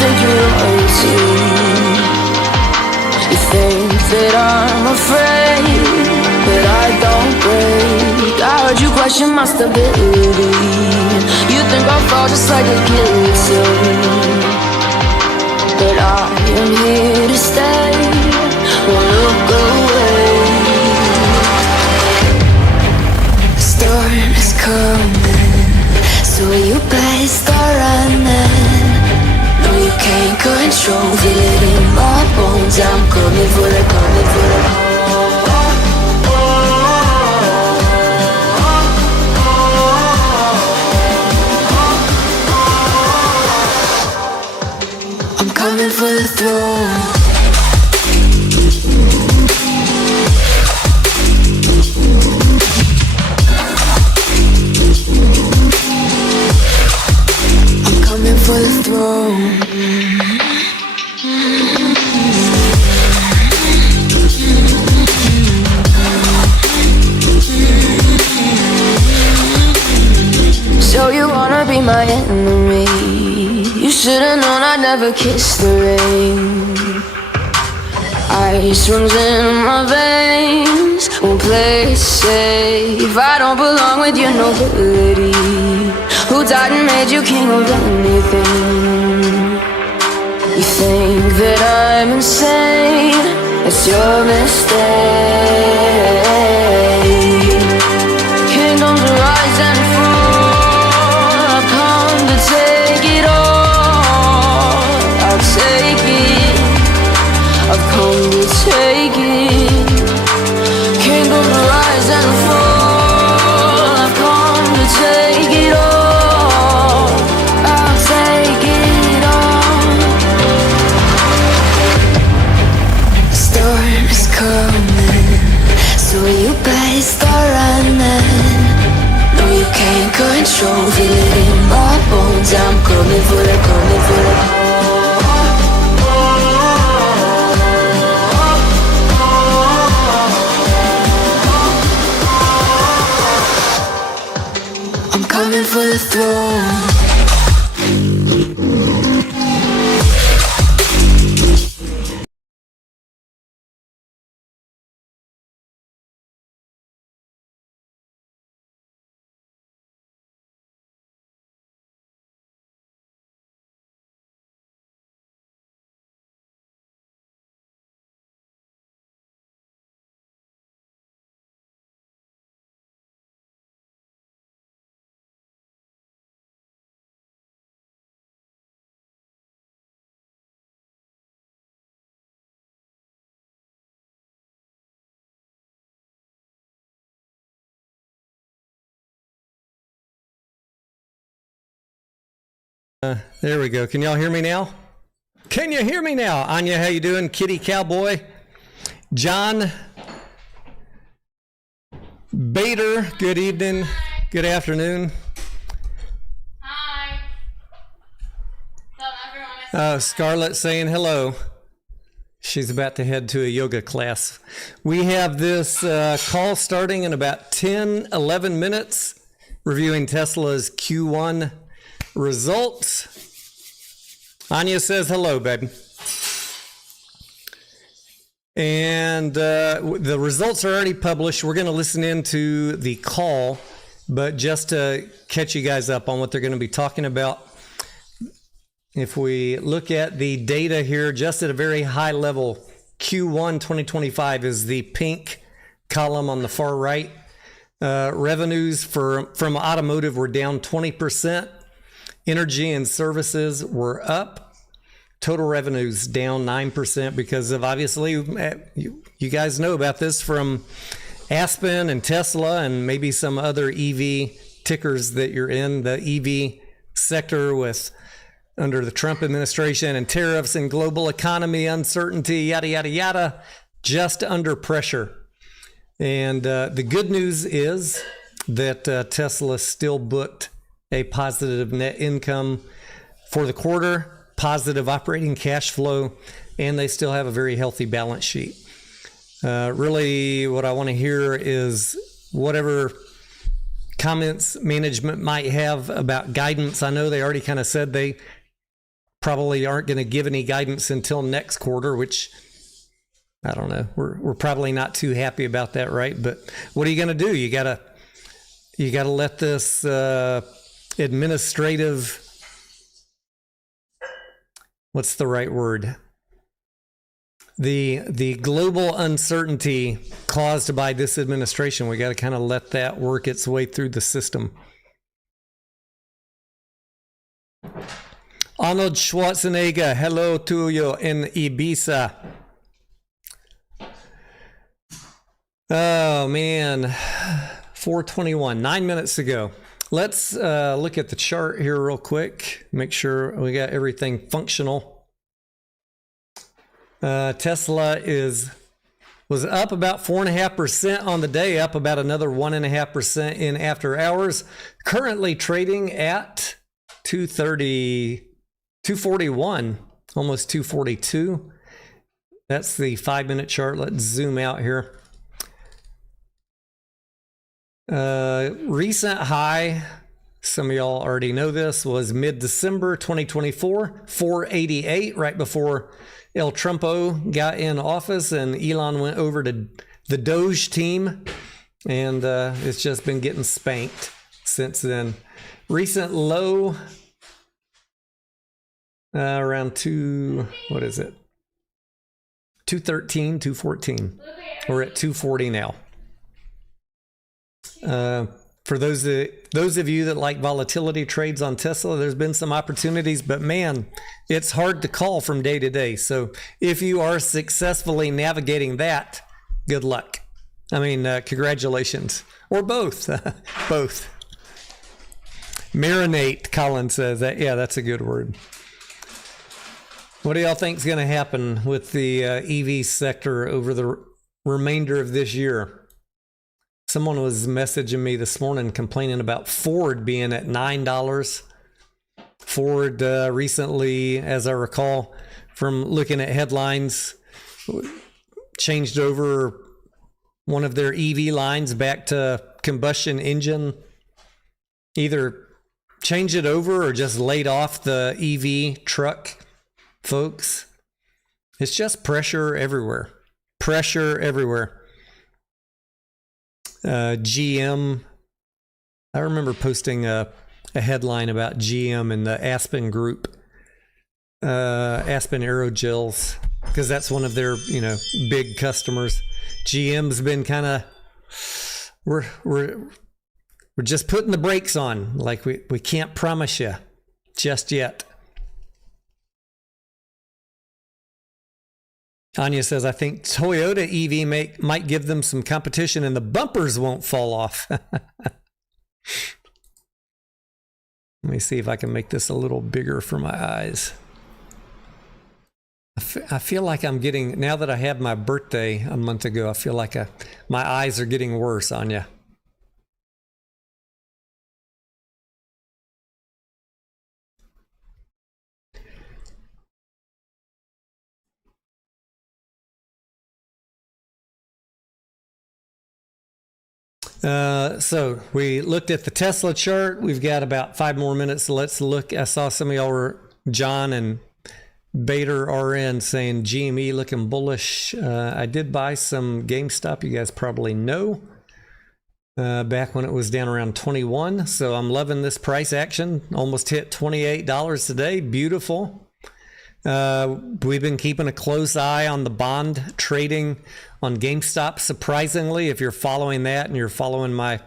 think you're loyalty. You think that I'm afraid, but I don't break. I heard you question my stability. You think I'll fall just like a guillotine, but I am here to stay. Won't look away. The storm is coming, so you better start running. No, you can't control, feel it in my bones. I'm coming for the, coming for the. I'm coming for the throne. For the throne. So you wanna be my enemy? You should've known I'd never kiss the rain. Ice runs in my veins, won't play it safe. I don't belong with your nobility. Who died and made you king of anything? You think that I'm insane? It's your mistake. Kingdoms rise and fall. I've come to take it all. I'll take it. I've come to take it. Kingdoms rise and fall. I've come to take it all. So you better start running. No, you can't control, feel it in my bones. I'm coming for the, coming for the. I'm coming for the throne. There we go. Can y'all hear me now? Can you hear me now? Anya, how you doing? Kitty Cowboy. John Bader, good evening. Hi. Good afternoon. Hi. Tell everyone Scarlett saying hello. She's about to head to a yoga class. We have this call starting in about 10, 11 minutes, reviewing Tesla's Q1 results. Anya says hello, baby. And the results are already published. We're going to listen into the call, but just to catch you guys up on what they're going to be talking about. If we look at the data here, just at a very high level, Q1 2025 is the pink column on the far right. Revenues from automotive were down 20%. Energy and services were up. Total revenues down 9% because of, obviously, you guys know about this from Aspen and Tesla and maybe some other EV tickers that you're in, the EV sector with under the Trump administration and tariffs and global economy uncertainty, yada, yada, yada, just under pressure. And the good news is that Tesla still booked a positive net income for the quarter, positive operating cash flow, and they still have a very healthy balance sheet. Really, what I want to hear is whatever comments management might have about guidance. I know they already kind of said they probably aren't going to give any guidance until next quarter, which I don't know. We're probably not too happy about that, right? But what are you going to do? You gotta let this administrative, what's the right word? The global uncertainty caused by this administration, we got to kind of let that work its way through the system. Arnold Schwarzenegger, hello to you in Ibiza. Oh man, 4:21, 9 minutes ago. Let's look at the chart here real quick. Make sure we got everything functional. Tesla was up about 4.5% on the day, up about another 1.5% in after hours. Currently trading at 241, almost 242. That's the 5-minute chart. Let's zoom out here. Recent high, some of y'all already know this, was mid-December 2024, 488, right before El Trumpo got in office and Elon went over to the Doge team, and it's just been getting spanked since then. Recent low around 213, 214. We're at 240 now. For those of you that like volatility trades on Tesla, there's been some opportunities, but man, it's hard to call from day to day. So if you are successfully navigating that, good luck. I mean, congratulations, or both, both. Marinate, Colin says that. Yeah, that's a good word. What do y'all think is going to happen with the EV sector over the remainder of this year? Someone was messaging me this morning complaining about Ford being at $9. Ford recently, as I recall, from looking at headlines, changed over one of their EV lines back to combustion engine. Either changed it over or just laid off the EV truck folks. It's just pressure everywhere. Pressure everywhere. GM, I remember posting a headline about GM and the Aspen Group, Aspen Aerogels, because that's one of their, big customers. GM's been kind of, we're just putting the brakes on, like we can't promise you just yet. Anya says, I think Toyota EV might give them some competition and the bumpers won't fall off. Let me see if I can make this a little bigger for my eyes. I feel like I'm getting, now that I had my birthday a month ago, I feel like my eyes are getting worse, Anya. So we looked at the Tesla chart. We've got about 5 more minutes. So let's look. I saw some of y'all were, John and Bader RN, saying GME looking bullish. I did buy some GameStop. You guys probably know. Back when it was down around 21. So I'm loving this price action. Almost hit $28 today. Beautiful. We've been keeping a close eye on the bond trading on GameStop. Surprisingly, if you're following that and you're following my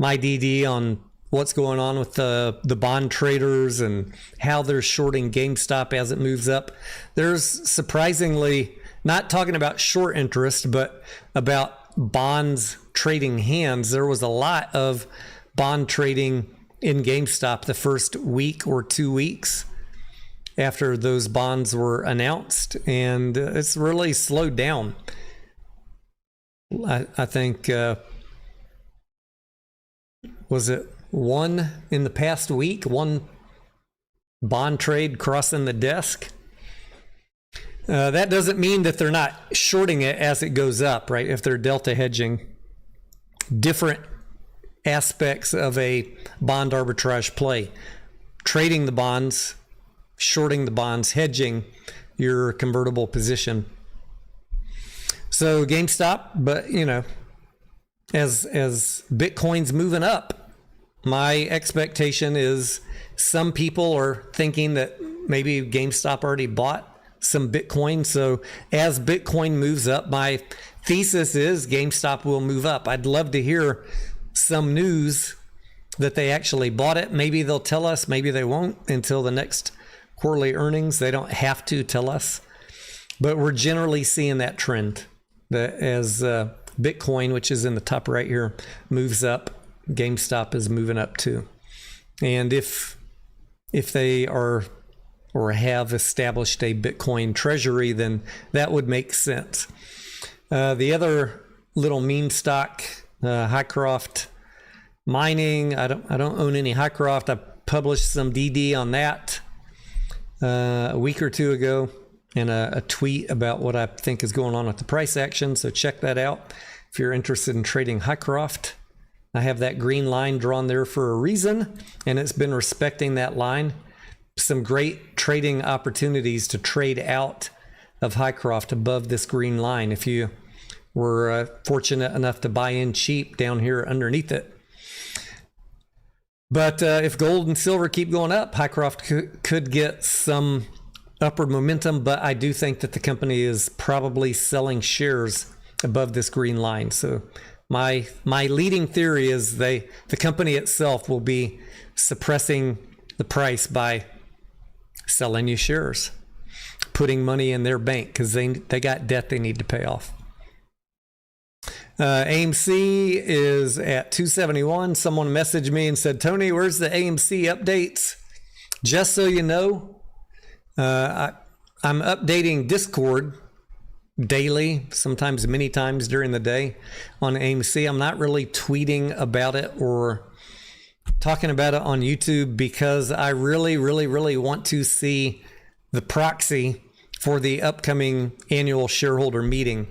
DD on what's going on with the bond traders and how they're shorting GameStop as it moves up, there's surprisingly, not talking about short interest, but about bonds trading hands. There was a lot of bond trading in GameStop the first week or 2 weeks after those bonds were announced, and it's really slowed down. I think, was it one in the past week, one bond trade crossing the desk? That doesn't mean that they're not shorting it as it goes up, right? If they're delta hedging, different aspects of a bond arbitrage play. Trading the bonds shorting the bonds, hedging your convertible position. So GameStop, but you know, as Bitcoin's moving up, my expectation is some people are thinking that maybe GameStop already bought some Bitcoin. So as Bitcoin moves up, my thesis is GameStop will move up. I'd love to hear some news that they actually bought it. Maybe they'll tell us, maybe they won't until the next quarterly earnings. They don't have to tell us, but we're generally seeing that trend that as Bitcoin, which is in the top right here, moves up, GameStop is moving up too. And if they are or have established a Bitcoin treasury, then that would make sense. The other little meme stock, Highcroft Mining. I don't own any Highcroft. I published some DD on that a week or two ago, and a tweet about what I think is going on with the price action. So check that out if you're interested in trading Highcroft. I have that green line drawn there for a reason, and it's been respecting that line. Some great trading opportunities to trade out of Highcroft above this green line if you were fortunate enough to buy in cheap down here underneath it. But if gold and silver keep going up, Highcroft could get some upward momentum, but I do think that the company is probably selling shares above this green line. So my leading theory is the company itself will be suppressing the price by selling you shares, putting money in their bank because they got debt they need to pay off. AMC is at 271. Someone messaged me and said, Tony, where's the AMC updates? Just so you know, I'm updating Discord daily, sometimes many times during the day on AMC. I'm not really tweeting about it or talking about it on YouTube because I really, really, really want to see the proxy for the upcoming annual shareholder meeting.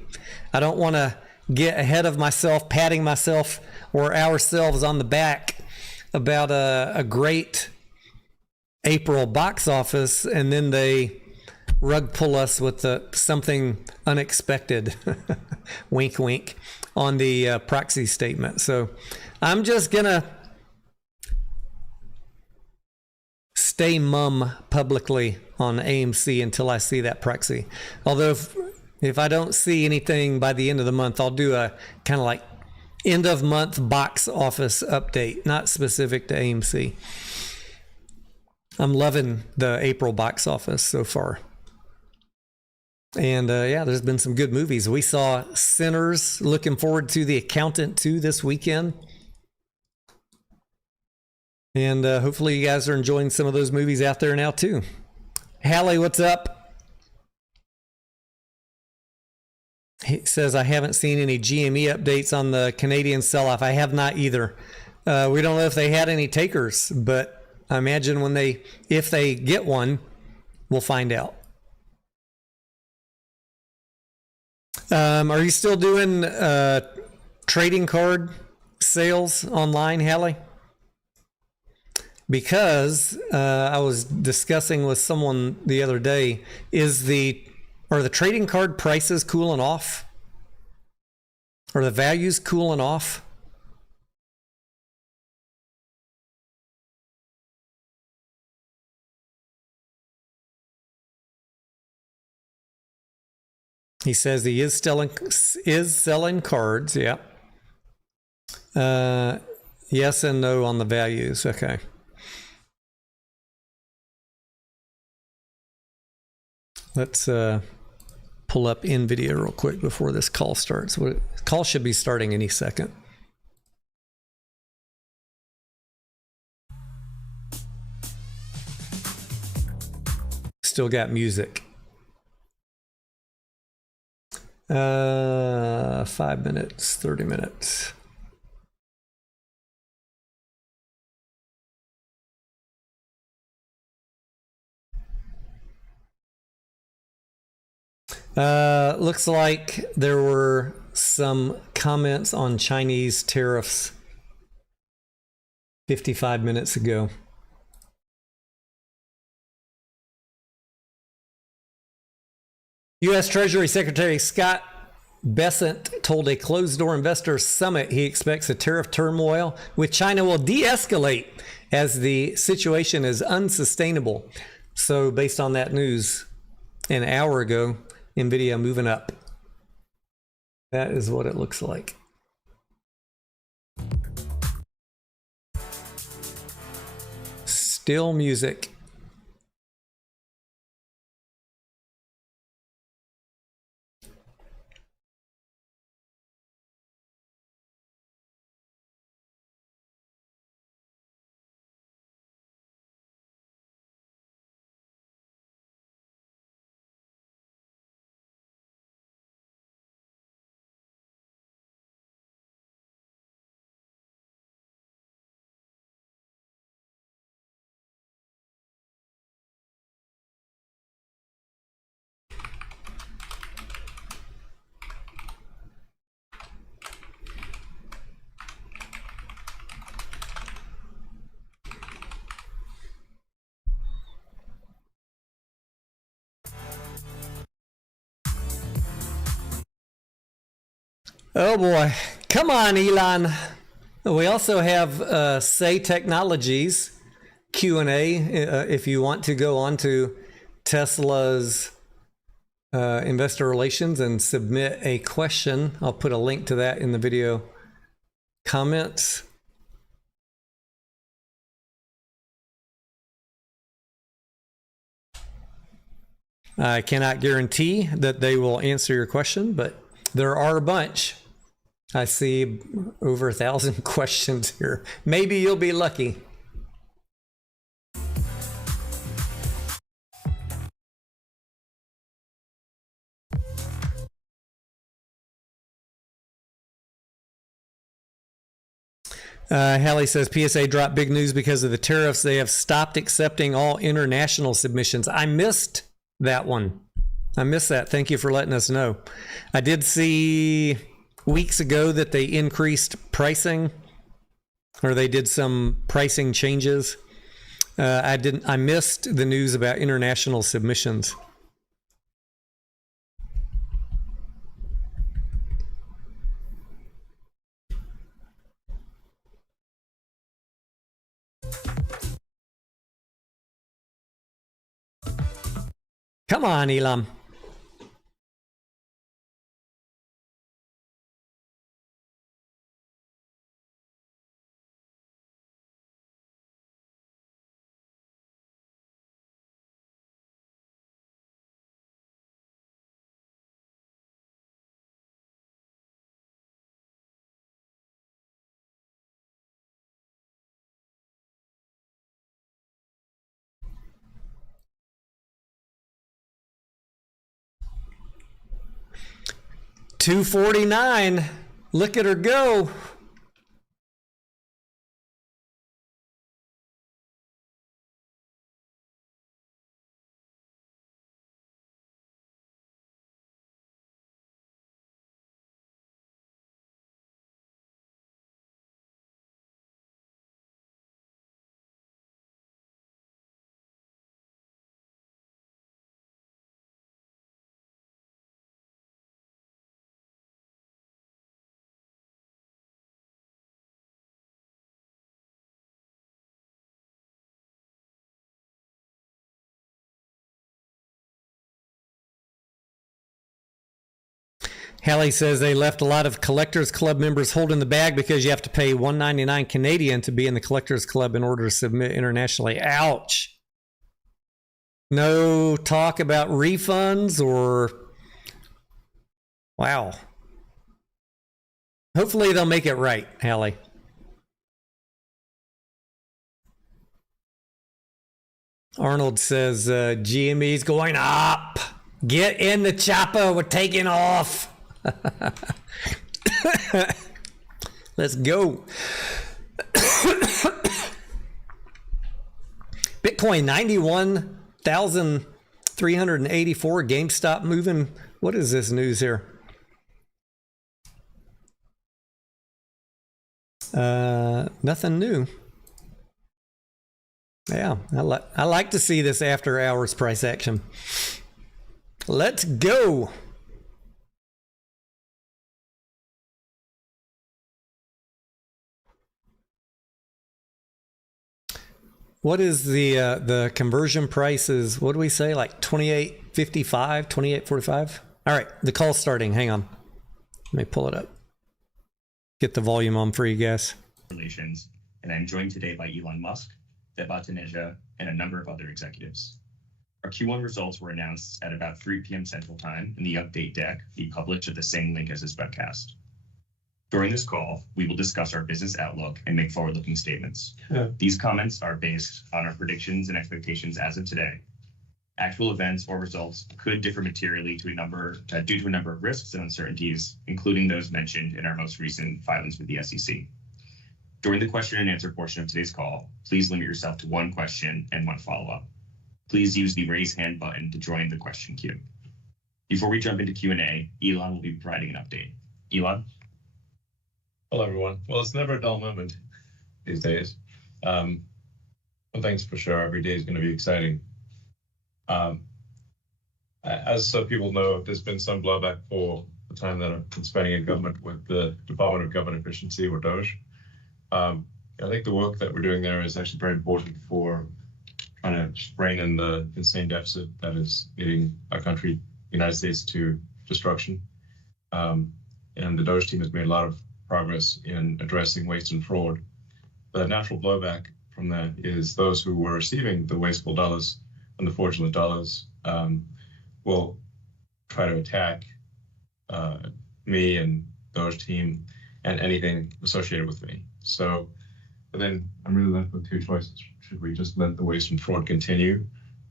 I don't want to get ahead of myself, patting myself or ourselves on the back about a great April box office, and then they rug pull us with something unexpected, wink, wink, on the proxy statement. So I'm just gonna stay mum publicly on AMC until I see that proxy. Although if I don't see anything by the end of the month, I'll do a kind of like end of month box office update, not specific to AMC. I'm loving the April box office so far. And yeah, there's been some good movies. We saw Sinners, looking forward to The Accountant 2 this weekend. And hopefully you guys are enjoying some of those movies out there now too. Hallie, what's up? He says, I haven't seen any GME updates on the Canadian sell-off. I have not either. We don't know if they had any takers, but I imagine if they get one, we'll find out. Are you still doing trading card sales online, Hallie? Because I was discussing with someone the other day, are the trading card prices cooling off? Are the values cooling off? He says he is selling cards. Yeah. Yes and no on the values. Okay. Let's pull up NVIDIA real quick before this call starts. The call should be starting any second. Still got music. 5 minutes, 30 minutes. Looks like there were some comments on Chinese tariffs 55 minutes ago. U.S. Treasury Secretary Scott Bessent told a closed-door investor summit he expects the tariff turmoil with China will de-escalate as the situation is unsustainable. So based on that news an hour ago, NVIDIA moving up. That is what it looks like. Still music. Oh boy. Come on, Elon. We also have Say Technologies Q&A if you want to go on to Tesla's investor relations and submit a question. I'll put a link to that in the video comments. I cannot guarantee that they will answer your question, but there are a bunch. I see over 1,000 questions here. Maybe you'll be lucky. Hallie says PSA dropped big news because of the tariffs. They have stopped accepting all international submissions. I missed that one. I missed that. Thank you for letting us know. I did see weeks ago that they increased pricing, or they did some pricing changes. I missed the news about international submissions. Come on, Elon. $249. Look at her go. Hallie says they left a lot of Collectors Club members holding the bag because you have to pay $199 Canadian to be in the Collectors Club in order to submit internationally. Ouch. No talk about refunds or... Wow. Hopefully they'll make it right, Hallie. Arnold says GME's going up. Get in the chopper. We're taking off. Let's go. Bitcoin 91,384. GameStop moving. What is this news here? Nothing new. Yeah, I like to see this after hours price action. Let's go. What is the conversion price is, what do we say, like 28.55, 28.45? All right, the call's starting. Hang on. Let me pull it up. Get the volume on for you guys. Relations, and I'm joined today by Elon Musk, Deb and a number of other executives. Our Q1 results were announced at about 3 p.m. Central Time, and the update deck be published at the same link as this webcast. During this call, we will discuss our business outlook and make forward-looking statements. These comments are based on our predictions and expectations as of today. Actual events or results could differ materially due to a number of risks and uncertainties, including those mentioned in our most recent filings with the SEC. During the question and answer portion of today's call, please limit yourself to one question and one follow-up. Please use the raise hand button to join the question queue. Before we jump into Q&A, Elon will be providing an update. Elon? Hello, everyone. Well, it's never a dull moment these days. One thing's for sure, every day is going to be exciting. As some people know, there's been some blowback for the time that I've been spending in government with the Department of Government Efficiency, or DOGE. I think the work that we're doing there is actually very important for trying to rein in the insane deficit that is leading our country, the United States, to destruction. And the DOGE team has made a lot of progress in addressing waste and fraud. The natural blowback from that is those who were receiving the wasteful dollars and the fraudulent dollars will try to attack me and DOGE team and anything associated with me. So then I'm really left with two choices. Should we just let the waste and fraud continue?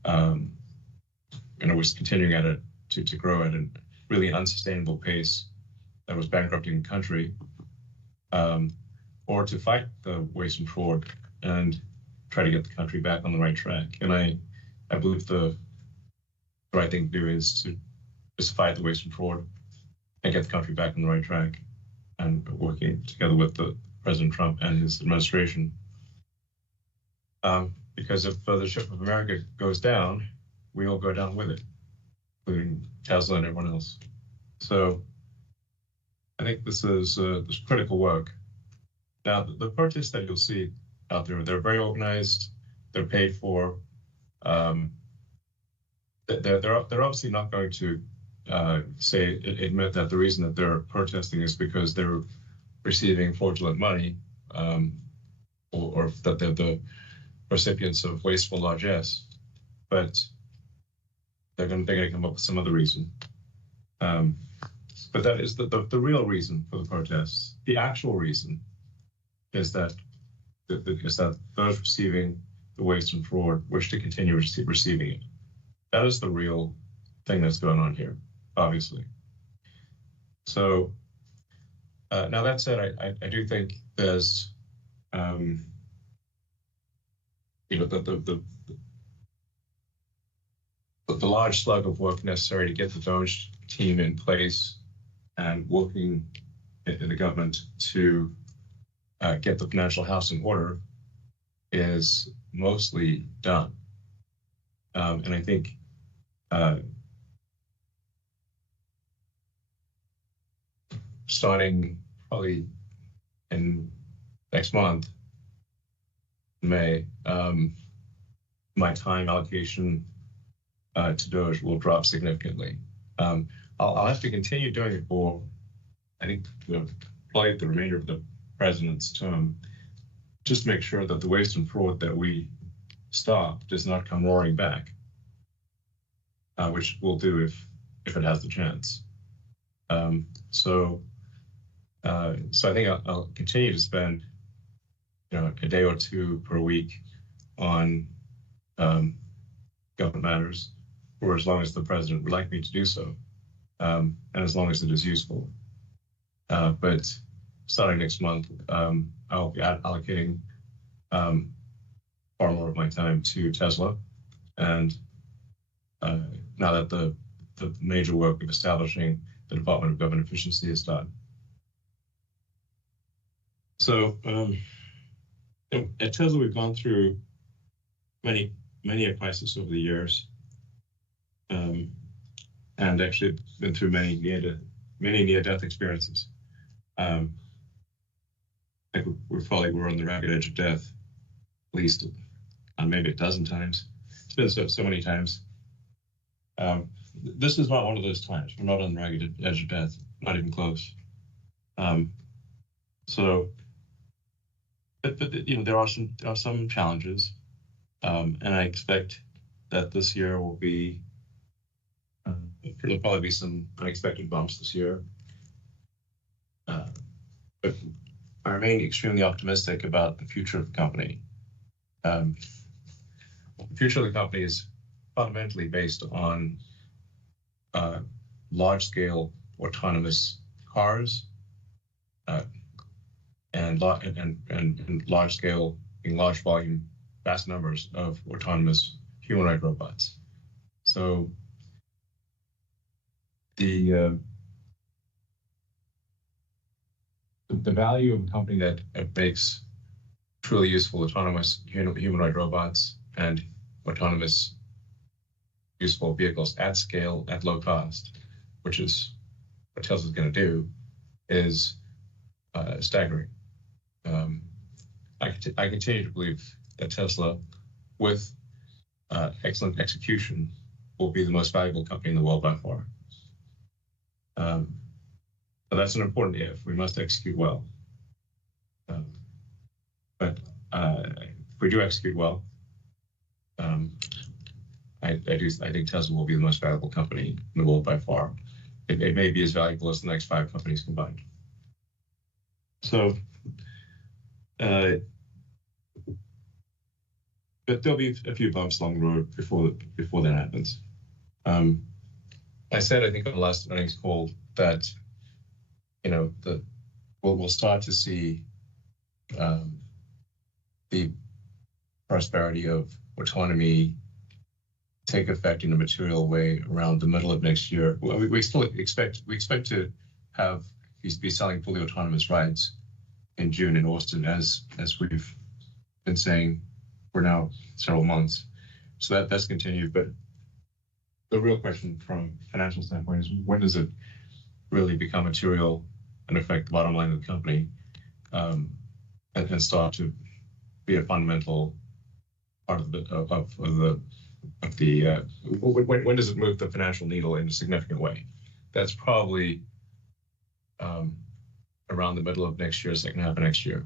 We're continuing at it to grow at a really unsustainable pace that was bankrupting the country, or to fight the waste and fraud and try to get the country back on the right track. And I believe the right thing to do is to just fight the waste and fraud and get the country back on the right track, and working together with President Trump and his administration. Because if the ship of America goes down, we all go down with it, including Tesla and everyone else. So I think this is critical work. Now, the protests that you'll see out there, they're very organized, they're paid for. They're obviously not going to admit that the reason that they're protesting is because they're receiving fraudulent money, or that they're the recipients of wasteful largesse, but they're going to come up with some other reason. But that is the real reason for the protests. The actual reason is that those receiving the waste and fraud wish to continue receiving it. That is the real thing that's going on here, obviously. So now that said, I do think there's the large slug of work necessary to get the DOGE team in place and working in the government to get the financial house in order is mostly done. And I think starting probably in next month, May, my time allocation to DOGE will drop significantly. I'll have to continue doing it for, I think, probably the remainder of the president's term, just to make sure that the waste and fraud that we stop does not come roaring back, which we'll do if it has the chance. So I think I'll continue to spend a day or two per week on government matters for as long as the president would like me to do so, and as long as it is useful. But starting next month, I'll be allocating far more of my time to Tesla. And now that the major work of establishing the Department of Government Efficiency is done. So at Tesla, we've gone through many a crisis over the years. and actually been through many near-death experiences. I think we're on the ragged edge of death, at least maybe a dozen times. It's been so many times. This is not one of those times. We're not on the ragged edge of death, not even close. But there are some challenges, and I expect that this year will be there'll probably be some unexpected bumps this year. But I remain extremely optimistic about the future of the company. The future of the company is fundamentally based on large-scale autonomous cars and large-scale, in large volume, vast numbers of autonomous humanoid robots. So the value of a company that makes truly useful autonomous humanoid robots and autonomous useful vehicles at scale, at low cost, which is what Tesla's going to do, is staggering. I continue to believe that Tesla, with excellent execution, will be the most valuable company in the world by far. But that's an important if. We must execute well. But if we do execute well, I think Tesla will be the most valuable company in the world by far. It may be as valuable as the next 5 companies combined. So, but there'll be a few bumps along the road before that happens. I said, I think on the last earnings call that, we'll start to see the prosperity of autonomy take effect in a material way around the middle of next year. Well, we still expect to be selling fully autonomous rides in June in Austin, as we've been saying for now several months. So that's continued. But the real question from a financial standpoint is, when does it really become material and affect the bottom line of the company, and start to be a fundamental part of when does it move the financial needle in a significant way? That's probably around the middle of next year, second half of next year.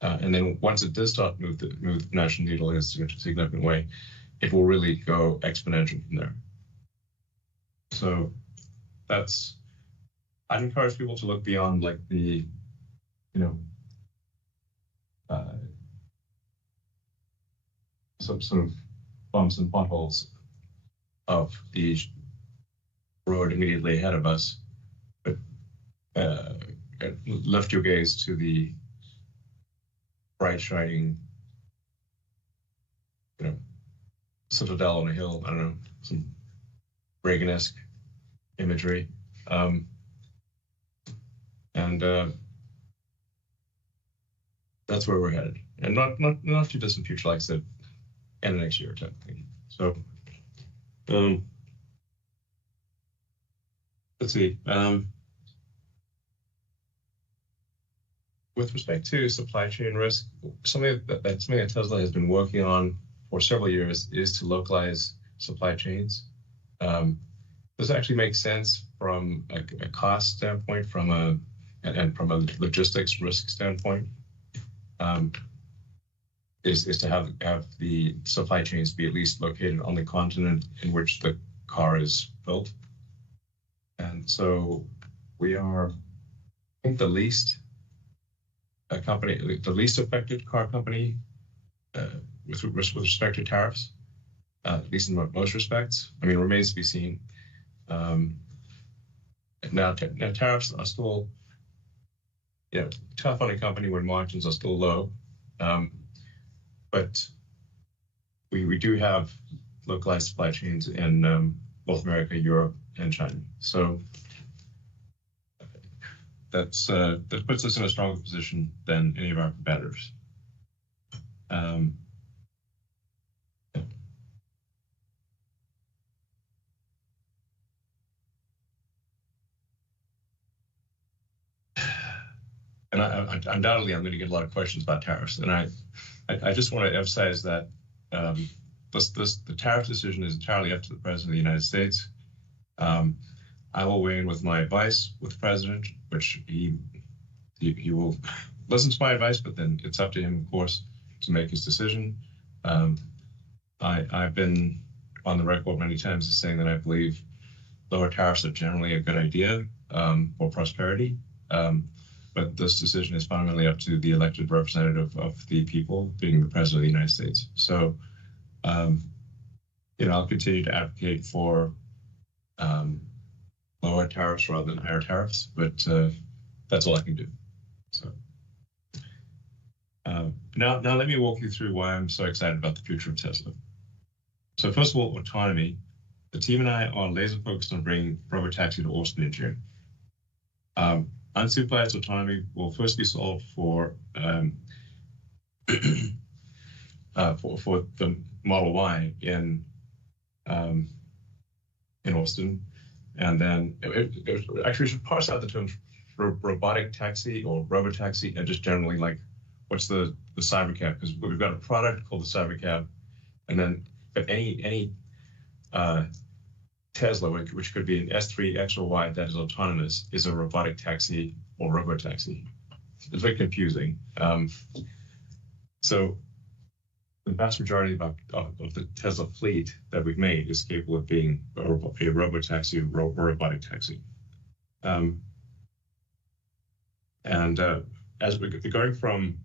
And then once it does start to move the financial needle in a significant way, it will really go exponential from there. So I'd encourage people to look beyond like the, some sort of bumps and potholes of the road immediately ahead of us, but lift your gaze to the bright, shining, citadel on a hill. I don't know, some Reagan-esque imagery, and that's where we're headed, and not too distant future, like I said, end of next year, technically. So, let's see. With respect to supply chain risk, something that Tesla has been working on for several years is to localize supply chains. This actually makes sense from a cost standpoint, and from a logistics risk standpoint. Is to have the supply chains be at least located on the continent in which the car is built. And so we are, I think, the least affected car company with respect to tariffs, at least in most respects. I mean, it remains to be seen. Now tariffs are still, tough on a company when margins are still low. But we do have localized supply chains in North America, Europe, and China. So that puts us in a stronger position than any of our competitors. and undoubtedly I'm going to get a lot of questions about tariffs, and I just want to emphasize that the tariff decision is entirely up to the President of the United States. I will weigh in with my advice with the President, which he will listen to my advice, but then it's up to him, of course, to make his decision. I've been on the record many times as saying that I believe lower tariffs are generally a good idea for prosperity. But this decision is fundamentally up to the elected representative of the people, being the President of the United States. So, I'll continue to advocate for lower tariffs rather than higher tariffs, but that's all I can do. So now let me walk you through why I'm so excited about the future of Tesla. So first of all, autonomy. The team and I are laser focused on bringing robotaxi to Austin in June. Unsupervised autonomy will first be solved for the Model Y in Austin, and then actually we should parse out the terms robotic taxi or robotaxi and just generally like what's the Cybercab, because we've got a product called the Cybercab, and then any Tesla, which could be an S3, X, or Y that is autonomous, is a robotic taxi or robotaxi. It's very confusing. So the vast majority of the Tesla fleet that we've made is capable of being a robotaxi or robotic taxi. As we're going from,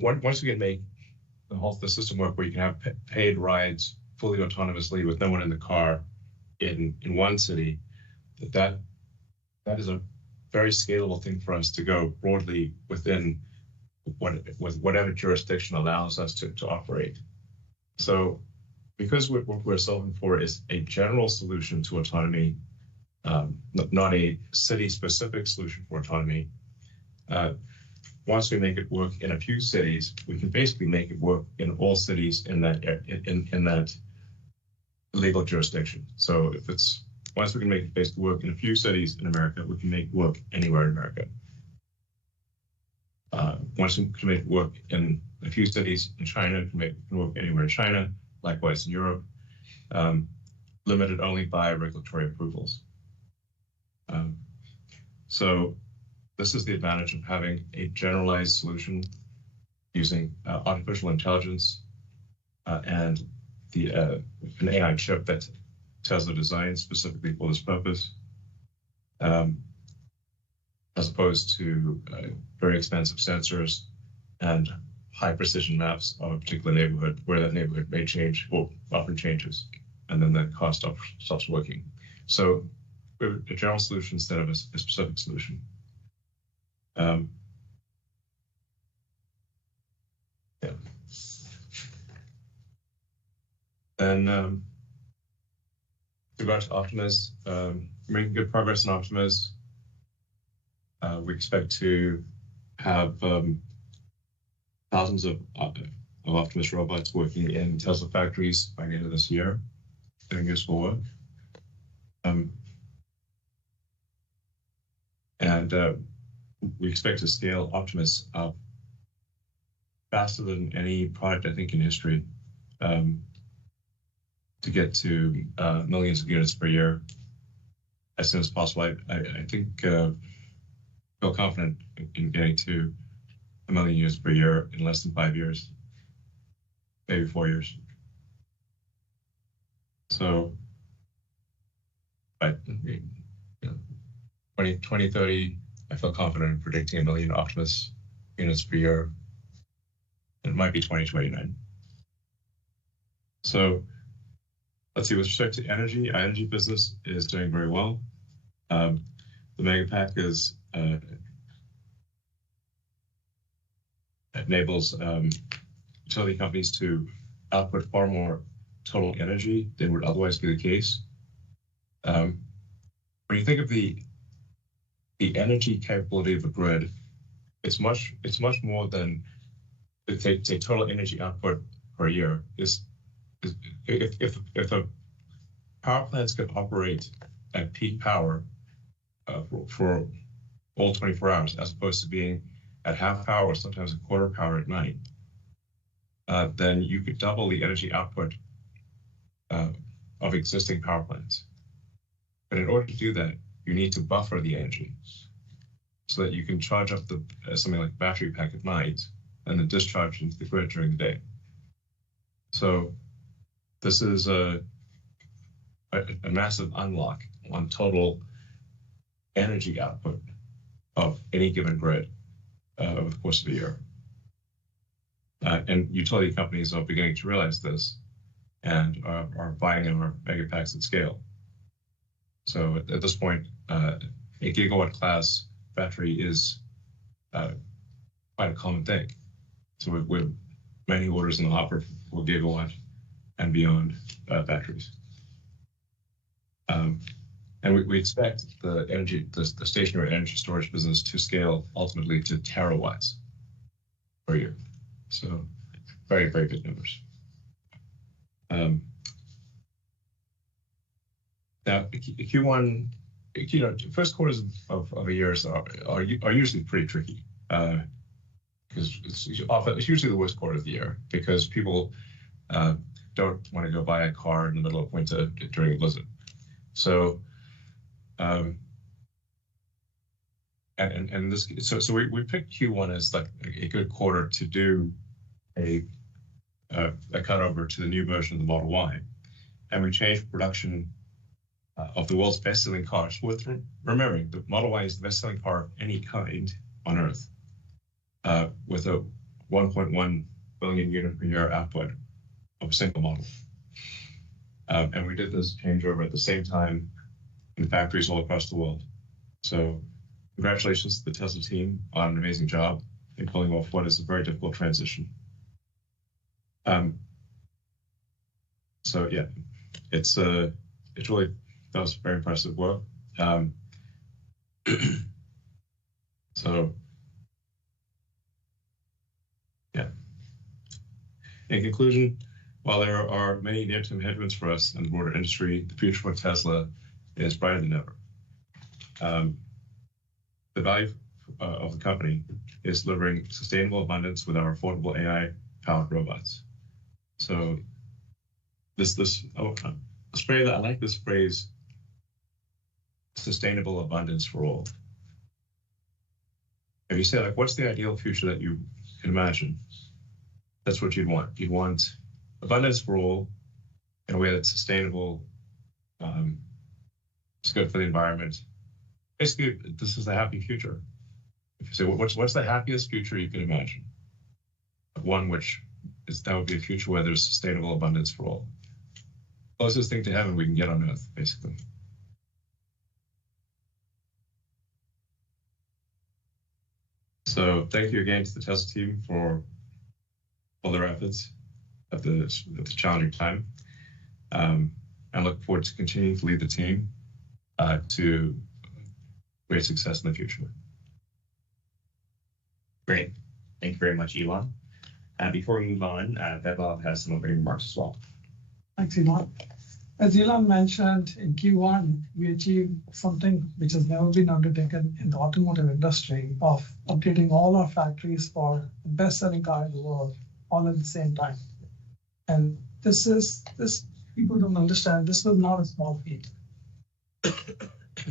once we can make the system work where you can have paid rides fully autonomously with no one in the car in one city, that is a very scalable thing for us to go broadly within whatever jurisdiction allows us to operate. So because what we're solving for is a general solution to autonomy, not a city-specific solution for autonomy, once we make it work in a few cities, we can basically make it work in all cities in that legal jurisdiction. So once we can make it basically work in a few cities in America, we can make it work anywhere in America. Once we can make it work in a few cities in China, it can work anywhere in China, likewise in Europe, limited only by regulatory approvals. So this is the advantage of having a generalized solution using artificial intelligence and an AI chip that Tesla designed specifically for this purpose, as opposed to very expensive sensors and high precision maps of a particular neighborhood where that neighborhood may change or often changes, and then the cost stops working. So we have a general solution instead of a specific solution. Then with regard to Optimus, making good progress in Optimus. We expect to have thousands of Optimus robots working in Tesla factories by the end of this year, doing useful work. We expect to scale Optimus up faster than any product, I think, in history, to get to millions of units per year as soon as possible. I think feel confident in getting to 1 million units per year in less than 5 years, maybe 4 years. So by 2030, I feel confident in predicting 1 million Optimus units per year. It might be 2029. So let's see, with respect to energy, our energy business is doing very well. The Megapack enables utility companies to output far more total energy than would otherwise be the case. When you think of the energy capability of a grid, it's much more than say total energy output per year. If the power plants could operate at peak power for all 24 hours, as opposed to being at half power or sometimes a quarter power at night, then you could double the energy output of existing power plants. But in order to do that, you need to buffer the energy so that you can charge up the something like battery pack at night and then discharge into the grid during the day. So this is a massive unlock on total energy output of any given grid over the course of a year. And utility companies are beginning to realize this and are buying our mega packs at scale. So at this point, a gigawatt class battery is quite a common thing. So we have many orders in the hopper for gigawatt and beyond batteries. And we expect the stationary energy storage business to scale ultimately to terawatts per year. So very, very good numbers. Now, Q1, first quarters of a year are usually pretty tricky because it's usually the worst quarter of the year because people don't want to go buy a car in the middle of winter during a blizzard. So, so we picked Q1 as like a good quarter to do a cutover to the new version of the Model Y, and we changed production of the world's best-selling cars. With remembering the Model Y is the best-selling car of any kind on Earth, with a 1.1 billion unit per year output of a single model. And we did this changeover at the same time in factories all across the world. So congratulations to the Tesla team on an amazing job in pulling off what is a very difficult transition. So yeah, it's really, that was very impressive work. So yeah. In conclusion, while there are many near-term headwinds for us and the broader industry, the future for Tesla is brighter than ever. The value of the company is delivering sustainable abundance with our affordable AI-powered robots. So a spray that I like this phrase, sustainable abundance for all. If you say, like, what's the ideal future that you can imagine? That's what you'd want. You'd want abundance for all in a way that's sustainable. It's good for the environment. Basically, this is the happy future. If you say, what's the happiest future you can imagine? One that would be a future where there's sustainable abundance for all. Closest thing to heaven we can get on Earth, basically. So thank you again to the Tesla team for all their efforts at the challenging time. I look forward to continuing to lead the team to great success in the future. Great. Thank you very much, Elon. Before we move on, Vaibhav has some opening remarks as well. Thanks, Elon. As Elon mentioned, in Q1, we achieved something which has never been undertaken in the automotive industry of updating all our factories for the best-selling car in the world, all at the same time. And this people don't understand, this was not a small feat.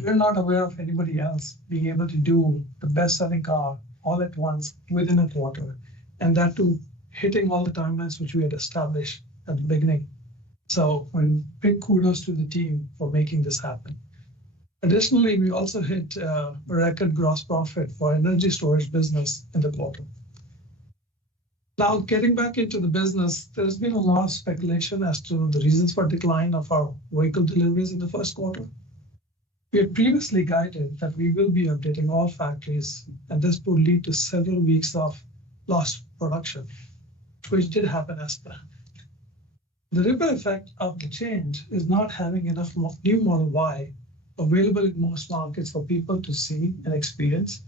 We're not aware of anybody else being able to do the best-selling car all at once within a quarter, and that too hitting all the timelines which we had established at the beginning. So big kudos to the team for making this happen. Additionally, we also hit a record gross profit for energy storage business in the quarter. Now, getting back into the business, there's been a lot of speculation as to the reasons for decline of our vehicle deliveries in the first quarter. We had previously guided that we will be updating all factories, and this would lead to several weeks of lost production, which did happen as planned. The ripple effect of the change is not having enough new Model Y available in most markets for people to see and experience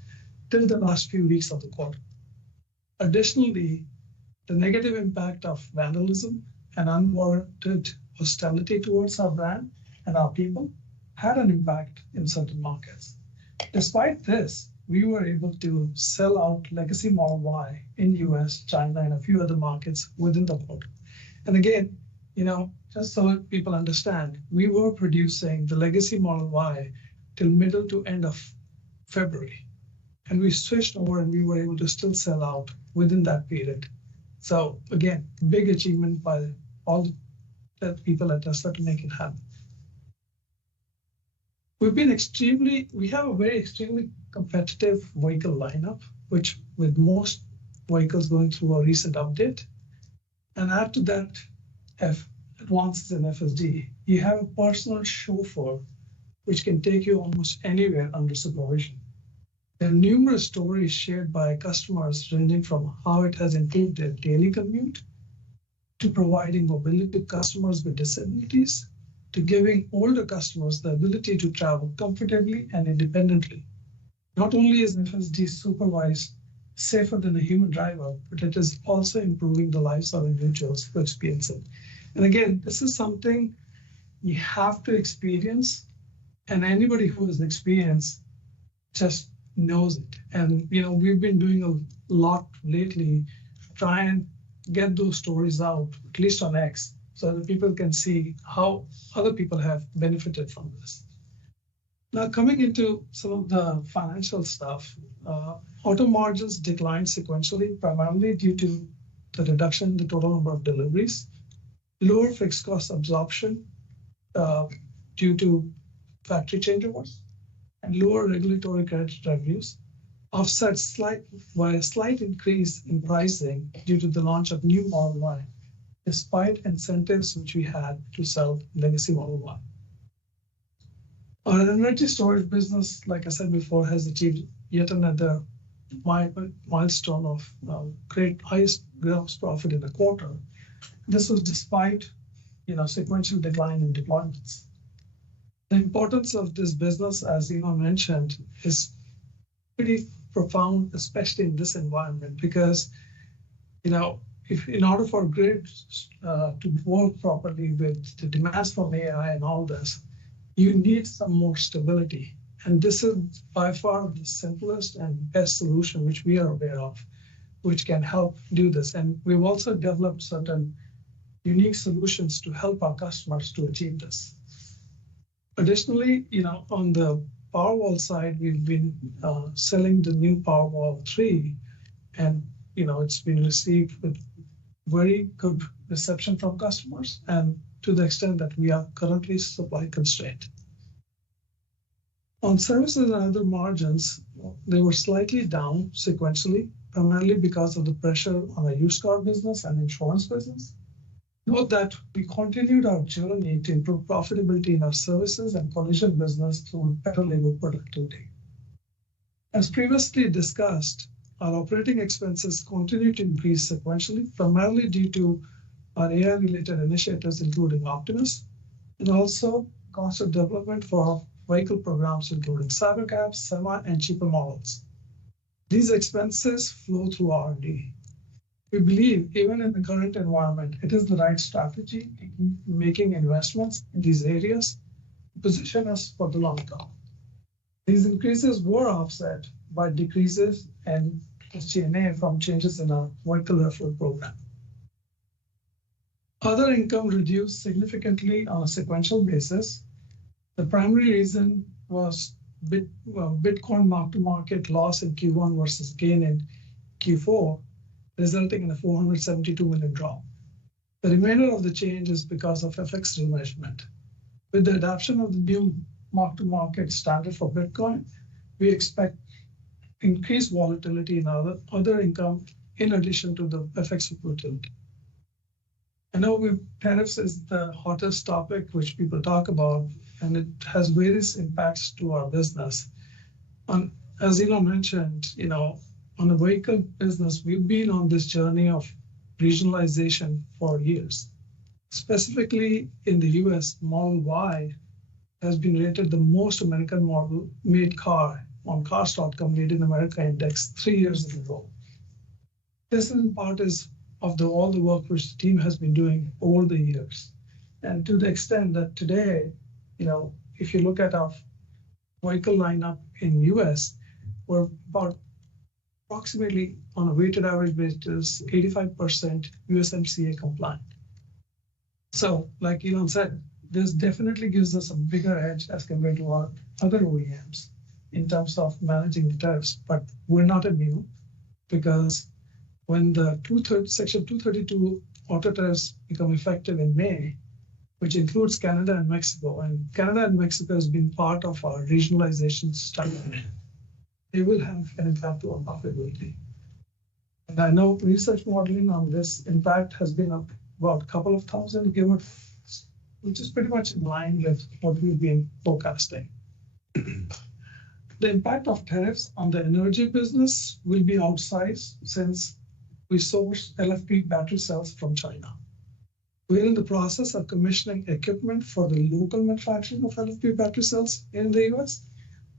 till the last few weeks of the quarter. Additionally, the negative impact of vandalism and unwarranted hostility towards our brand and our people had an impact in certain markets. Despite this, we were able to sell out legacy Model Y in US, China, and a few other markets within the quarter. And again, just so that people understand, we were producing the legacy Model Y till middle to end of February. And we switched over and we were able to still sell out within that period. So again, big achievement by all the people at Tesla to make it happen. We have a very extremely competitive vehicle lineup, which with most vehicles going through a recent update. And add to that advances in FSD, you have a personal chauffeur, which can take you almost anywhere under supervision. There are numerous stories shared by customers ranging from how it has improved their daily commute, to providing mobility to customers with disabilities, to giving older customers the ability to travel comfortably and independently. Not only is FSD supervised safer than a human driver, but it is also improving the lives of individuals who experience it. And again, this is something you have to experience, and anybody who has experienced just knows it. And we've been doing a lot lately, try and get those stories out, at least on X, so that people can see how other people have benefited from this. Now, coming into some of the financial stuff, auto margins declined sequentially, primarily due to the reduction in the total number of deliveries, lower fixed cost absorption due to factory changeovers, and lower regulatory credit revenues, offset by a slight increase in pricing due to the launch of new Model Y, despite incentives which we had to sell legacy Model Y. Our energy storage business, like I said before, has achieved yet another milestone of highest gross profit in a quarter. This was despite sequential decline in deployments. The importance of this business, as Elon mentioned, is pretty profound, especially in this environment, because if in order for grid to work properly with the demands from AI and all this, you need some more stability. And this is by far the simplest and best solution which we are aware of, which can help do this. And we've also developed certain unique solutions to help our customers to achieve this. Additionally, on the Powerwall side, we've been selling the new Powerwall 3, and it's been received with very good reception from customers, and to the extent that we are currently supply constrained. On services and other margins, they were slightly down sequentially, primarily because of the pressure on the used car business and insurance business. Note that we continued our journey to improve profitability in our services and collision business through better labor productivity. As previously discussed, our operating expenses continue to increase sequentially, primarily due to our AI-related initiatives, including Optimus, and also cost of development for vehicle programs, including Cybercab, Semi, and cheaper models. These expenses flow through R&D. We believe, even in the current environment, it is the right strategy to keep making investments in these areas to position us for the long term. These increases were offset by decreases in SG&A from changes in our vehicle referral program. Other income reduced significantly on a sequential basis. The primary reason was Bitcoin mark-to-market loss in Q1 versus gain in Q4, resulting in a 472 million drop. The remainder of the change is because of FX remeasurement. With the adoption of the new mark-to-market standard for Bitcoin, we expect increased volatility in other income in addition to the FX volatility. I know tariffs is the hottest topic which people talk about, and it has various impacts to our business. As Elon mentioned, on the vehicle business, we've been on this journey of regionalization for years. Specifically in the US, Model Y has been rated the most American model made car on Cars.com Made in America Index 3 years in a row. This in part is of all the work which the team has been doing over the years. And to the extent that today, if you look at our vehicle lineup in US, we're about approximately on a weighted average basis, 85% USMCA compliant. So like Elon said, this definitely gives us a bigger edge as compared to our other OEMs in terms of managing the tariffs, but we're not immune because when the Section 232 auto tariffs become effective in May, which includes Canada and Mexico, and Canada and Mexico has been part of our regionalization study, they will have an impact on profitability. And I know research modeling on this impact has been about a couple of thousand, which is pretty much in line with what we've been forecasting. The impact of tariffs on the energy business will be outsized since we source LFP battery cells from China. We're in the process of commissioning equipment for the local manufacturing of LFP battery cells in the US.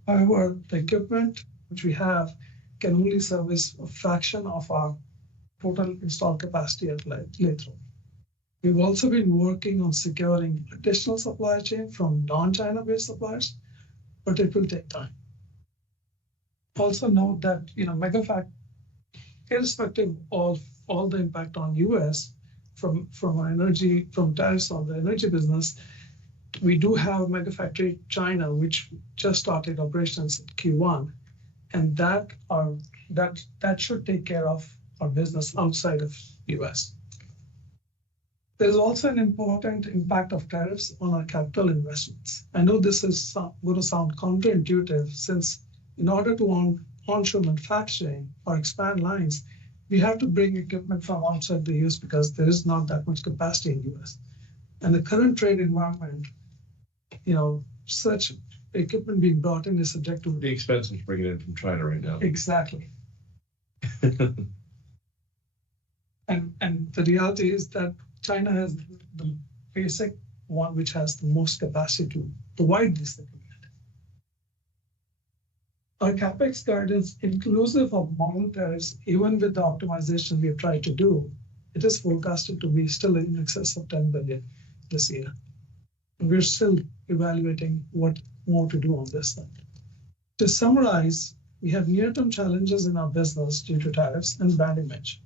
However, the equipment which we have can only service a fraction of our total installed capacity at Lathrop. We've also been working on securing additional supply chain from non-China based suppliers, but it will take time. Also note that, Megafact, irrespective of all the impact on US from tariffs on the energy business, we do have Megafactory China, which just started operations at Q1, and that should take care of our business outside of US. There's also an important impact of tariffs on our capital investments. I know this is going to sound counterintuitive since in order to onshore manufacturing or expand lines, we have to bring equipment from outside the US because there is not that much capacity in the US. And the current trade environment, such equipment being brought in is subject to the expensive to bring it in from China right now. Exactly. and the reality is that China has the basic one which has the most capacity to provide this equipment. Our capex guidance, inclusive of model tariffs, even with the optimization we have tried to do, it is forecasted to be still in excess of 10 billion this year. And we're still evaluating what more to do on this thing. To summarize, we have near-term challenges in our business due to tariffs and brand image.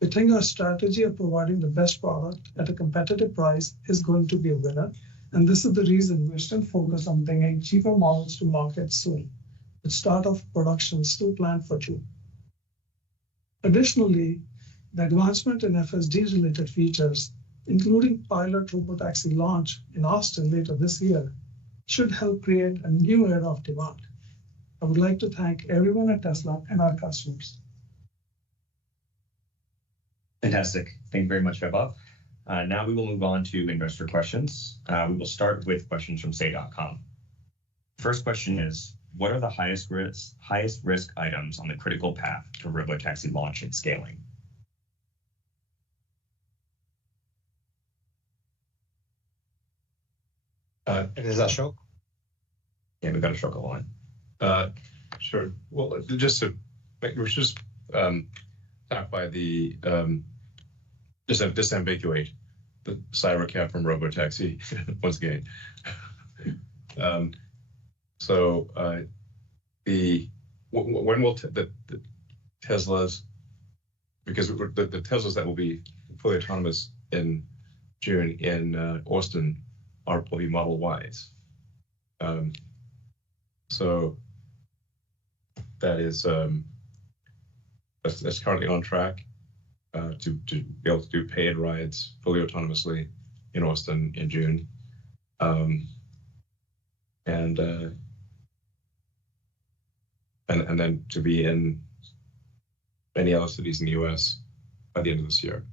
We think our strategy of providing the best product at a competitive price is going to be a winner, and this is the reason we're still focused on bringing cheaper models to market soon. The start of production is still planned for June. Additionally, the advancement in FSD-related features, including pilot robotaxi launch in Austin later this year, should help create a new era of demand. I would like to thank everyone at Tesla and our customers. Fantastic. Thank you very much, Vaibhav. Now we will move on to investor questions. We will start with questions from say.com. First question is, what are the highest risk items on the critical path to robotaxi launch and scaling? Is that Ashok? Yeah, we've got Ashok on. Sure. Well, just to clarify the disambiguate the cybercab from robotaxi once again. When will the Teslas, because the Teslas that will be fully autonomous in June in Austin will be Model Ys. So that is that's currently on track to be able to do paid rides fully autonomously in Austin in June, and then to be in many other cities in the U.S. by the end of this year.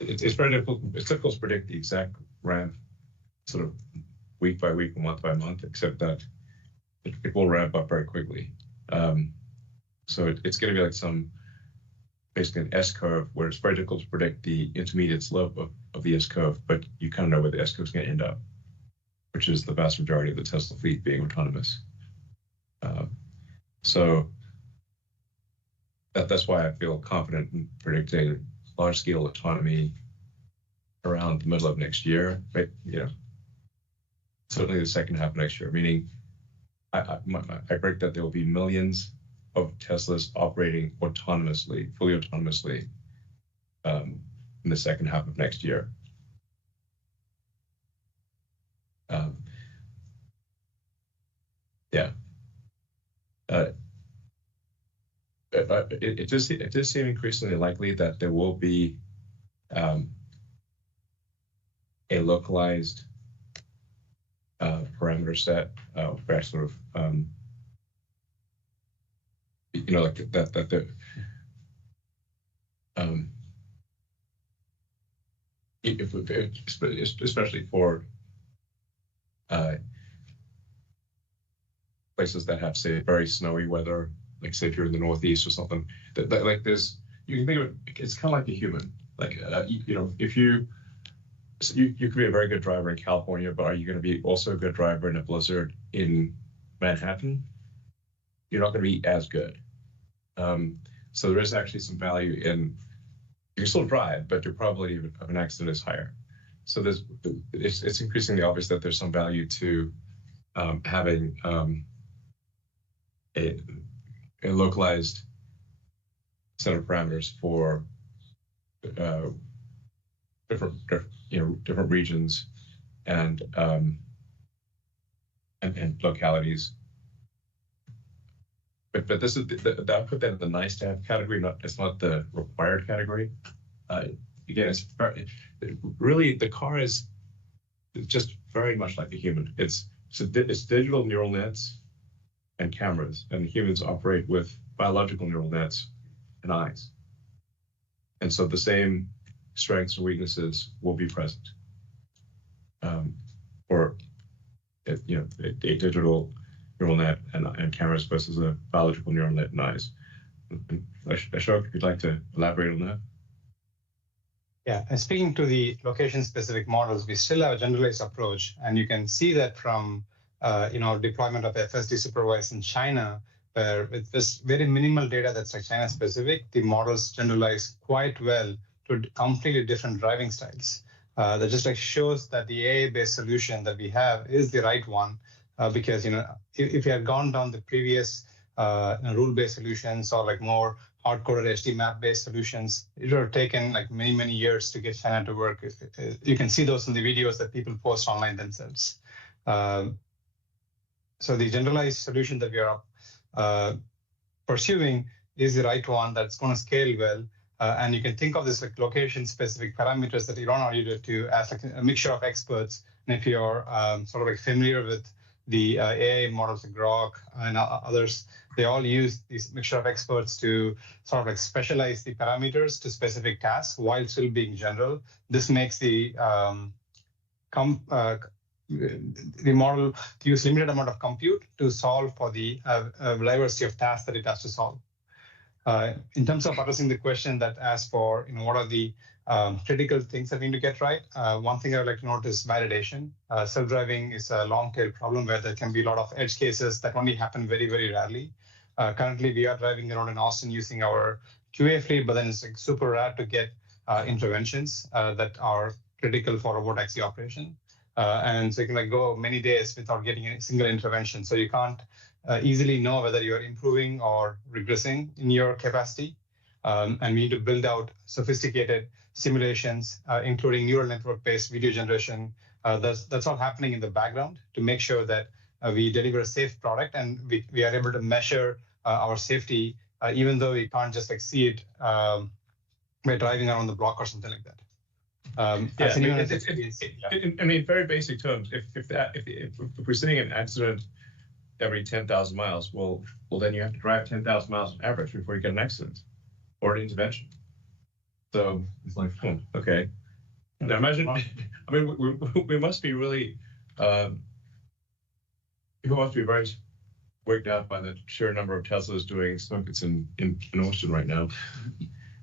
It's very difficult. It's difficult to predict the exact ramp, sort of week by week, month by month, except that it will ramp up very quickly. So it's going to be like basically an S curve where it's very difficult to predict the intermediate slope of the S curve, but you kind of know where the S curve is going to end up, which is the vast majority of the Tesla fleet being autonomous. So that's why I feel confident in predicting large-scale autonomy around the middle of next year, but certainly the second half of next year, meaning I predict that there will be millions of Teslas operating autonomously, fully autonomously, in the second half of next year. It does seem increasingly likely that there will be a localized parameter set where sort of like that the especially for places that have, say, very snowy weather, like say if you're in the Northeast or something, that like there's, you can think of it, it's kind of like a human. Like if you could be a very good driver in California, but are you going to be also a good driver in a blizzard in Manhattan? You're not going to be as good. So there is actually some value in, you can still drive, but your probability of an accident is higher. So it's increasingly obvious that there's some value to having a localized set of parameters for different regions and localities. But this is I put that in the nice to have category. It's not the required category. Again, it's really, the car is just very much like a human. It's digital neural nets and cameras, and humans operate with biological neural nets and eyes. And so the same strengths and weaknesses will be present for a digital neural net and cameras versus a biological neural net and eyes. Ashok, if you'd like to elaborate on that. Yeah, and speaking to the location-specific models, we still have a generalized approach, and you can see that from deployment of FSD supervised in China, where with this very minimal data that's like China-specific, the models generalize quite well to completely different driving styles. That just like shows that the AI-based solution that we have is the right one, because if you had gone down the previous rule-based solutions or like more hard-coded HD map-based solutions, it would have taken like many years to get China to work. You can see those in the videos that people post online themselves. So the generalized solution that we are pursuing is the right one that's going to scale well. And you can think of this like location-specific parameters that Elon alluded to as like a mixture of experts. And if you're sort of like familiar with the AI models like Grok and others, they all use this mixture of experts to sort of like specialize the parameters to specific tasks while still being general. This makes the model use limited amount of compute to solve for the diversity of tasks that it has to solve. In terms of addressing the question that asks for, what are the critical things that we need to get right, one thing I would like to note is validation. Self-driving is a long-tail problem where there can be a lot of edge cases that only happen very rarely. Currently, we are driving around in Austin using our QA fleet, but then it's like super rare to get interventions that are critical for robotaxi operation. And so you can like go many days without getting a single intervention. So you can't easily know whether you're improving or regressing in your capacity. And we need to build out sophisticated simulations, including neural network-based video generation. That's all happening in the background to make sure that we deliver a safe product and we are able to measure our safety, even though we can't just like see it by driving around the block or something like that. In very basic terms, if we're seeing an accident every 10,000 miles, well, then you have to drive 10,000 miles on average before you get an accident or an intervention. So it's like, okay. Now imagine, we must be really, people must be very worked out by the sheer number of Teslas doing circuits in Austin right now.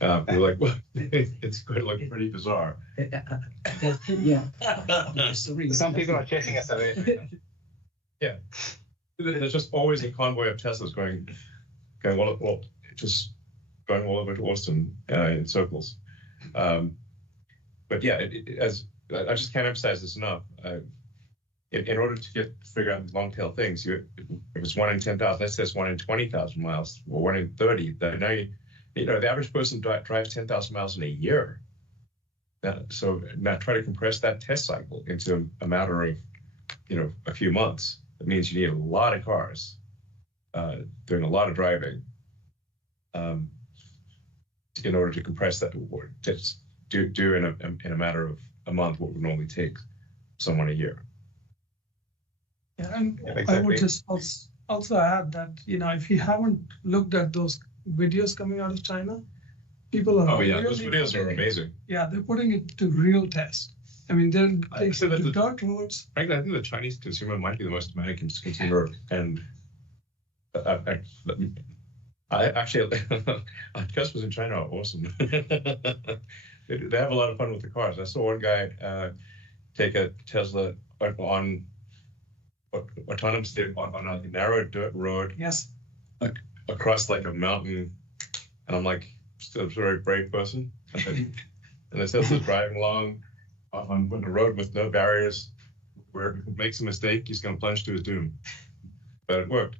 We're like, well, it's going to look pretty bizarre. Yeah. Some people are chasing us away. Yeah. There's just always a convoy of Teslas going all over to Austin in circles. But yeah, as I just can't emphasize this enough. in order to figure out long tail things, if it's 1 in 10,000, let's say it's 1 in 20,000 miles or 1 in 30. Then now the average person drives 10,000 miles in a year. So now try to compress that test cycle into a matter of a few months. That means you need a lot of cars doing a lot of driving in order to compress that, or just do in a matter of a month what would normally take someone a year. Yeah, and exactly. I would just also add that, if you haven't looked at those videos coming out of China, people are those videos are amazing. Yeah, they're putting it to real test. I mean, they're to dirt roads. Frankly, I think the Chinese consumer might be the most demanding consumer, and I actually, our customers in China are awesome. They have a lot of fun with the cars. I saw one guy take a Tesla on autonomously on a narrow dirt road. Yes. Across like a mountain, and I'm like, still a very brave person. And the Tesla's driving along on the road with no barriers. Where if he makes a mistake, he's going to plunge to his doom. But it worked.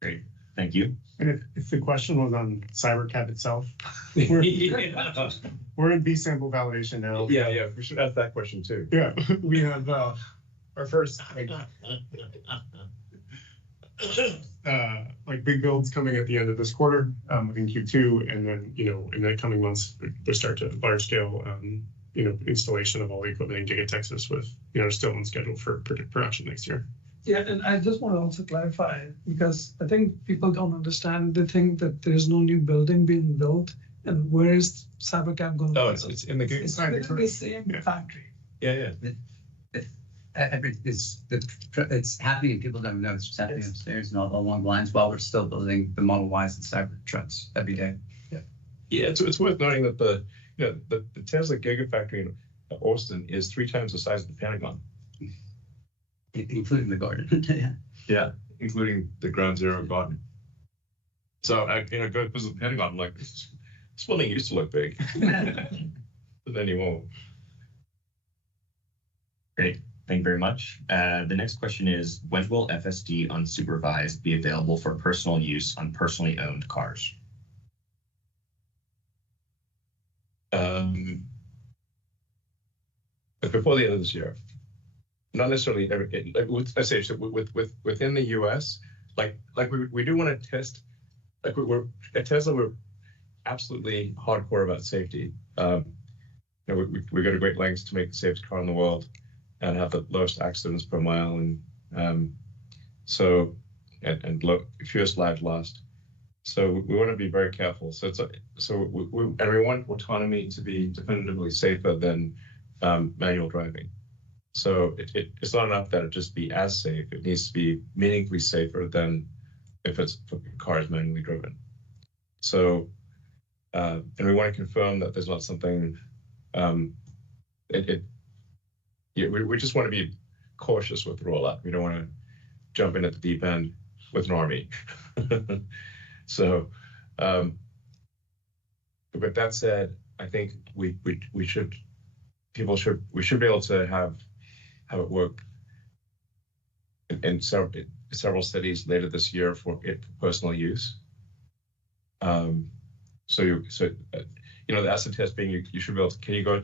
Great, thank you. And if the question was on CyberCab itself, we're in B sample validation now. Yeah, we should ask that question too. Yeah, we have our first big builds coming at the end of this quarter, in Q2, and then in the coming months we start to large scale installation of all the equipment in Giga Texas with still on schedule for production next year. Yeah, and I just want to also clarify, because I think people don't understand. They think that there's no new building being built, and where is CyberCab going to Oh, be? it's in the Giga. It's within the same factory. Yeah. It's happening and people don't know it's just happening upstairs and all along the lines while we're still building the Model Ys and Cybertrucks every day. Yeah, it's worth noting that the Tesla Gigafactory in Austin is 3 times the size of the Pentagon, including the garden. Yeah, including the Ground Zero garden. So I go visit the Pentagon. I'm like, this building used to look big, but anymore. Great. Thank you very much. The next question is, when will FSD unsupervised be available for personal use on personally owned cars? Before the end of this year. Not necessarily within the US, we do want to test, we're at Tesla, we're absolutely hardcore about safety. We go to great lengths to make the safest car in the world and have the lowest accidents per mile, and fewest lives lost. So we want to be very careful. We want autonomy to be definitively safer than manual driving. So it's not enough that it just be as safe. It needs to be meaningfully safer than if it's cars manually driven. So, and we want to confirm that there's not something. We just want to be cautious with the rollout. We don't want to jump in at the deep end with an army. So, but that said, I think we should be able to have it work in several cities later this year for personal use. The acid test being you should be able to, can you go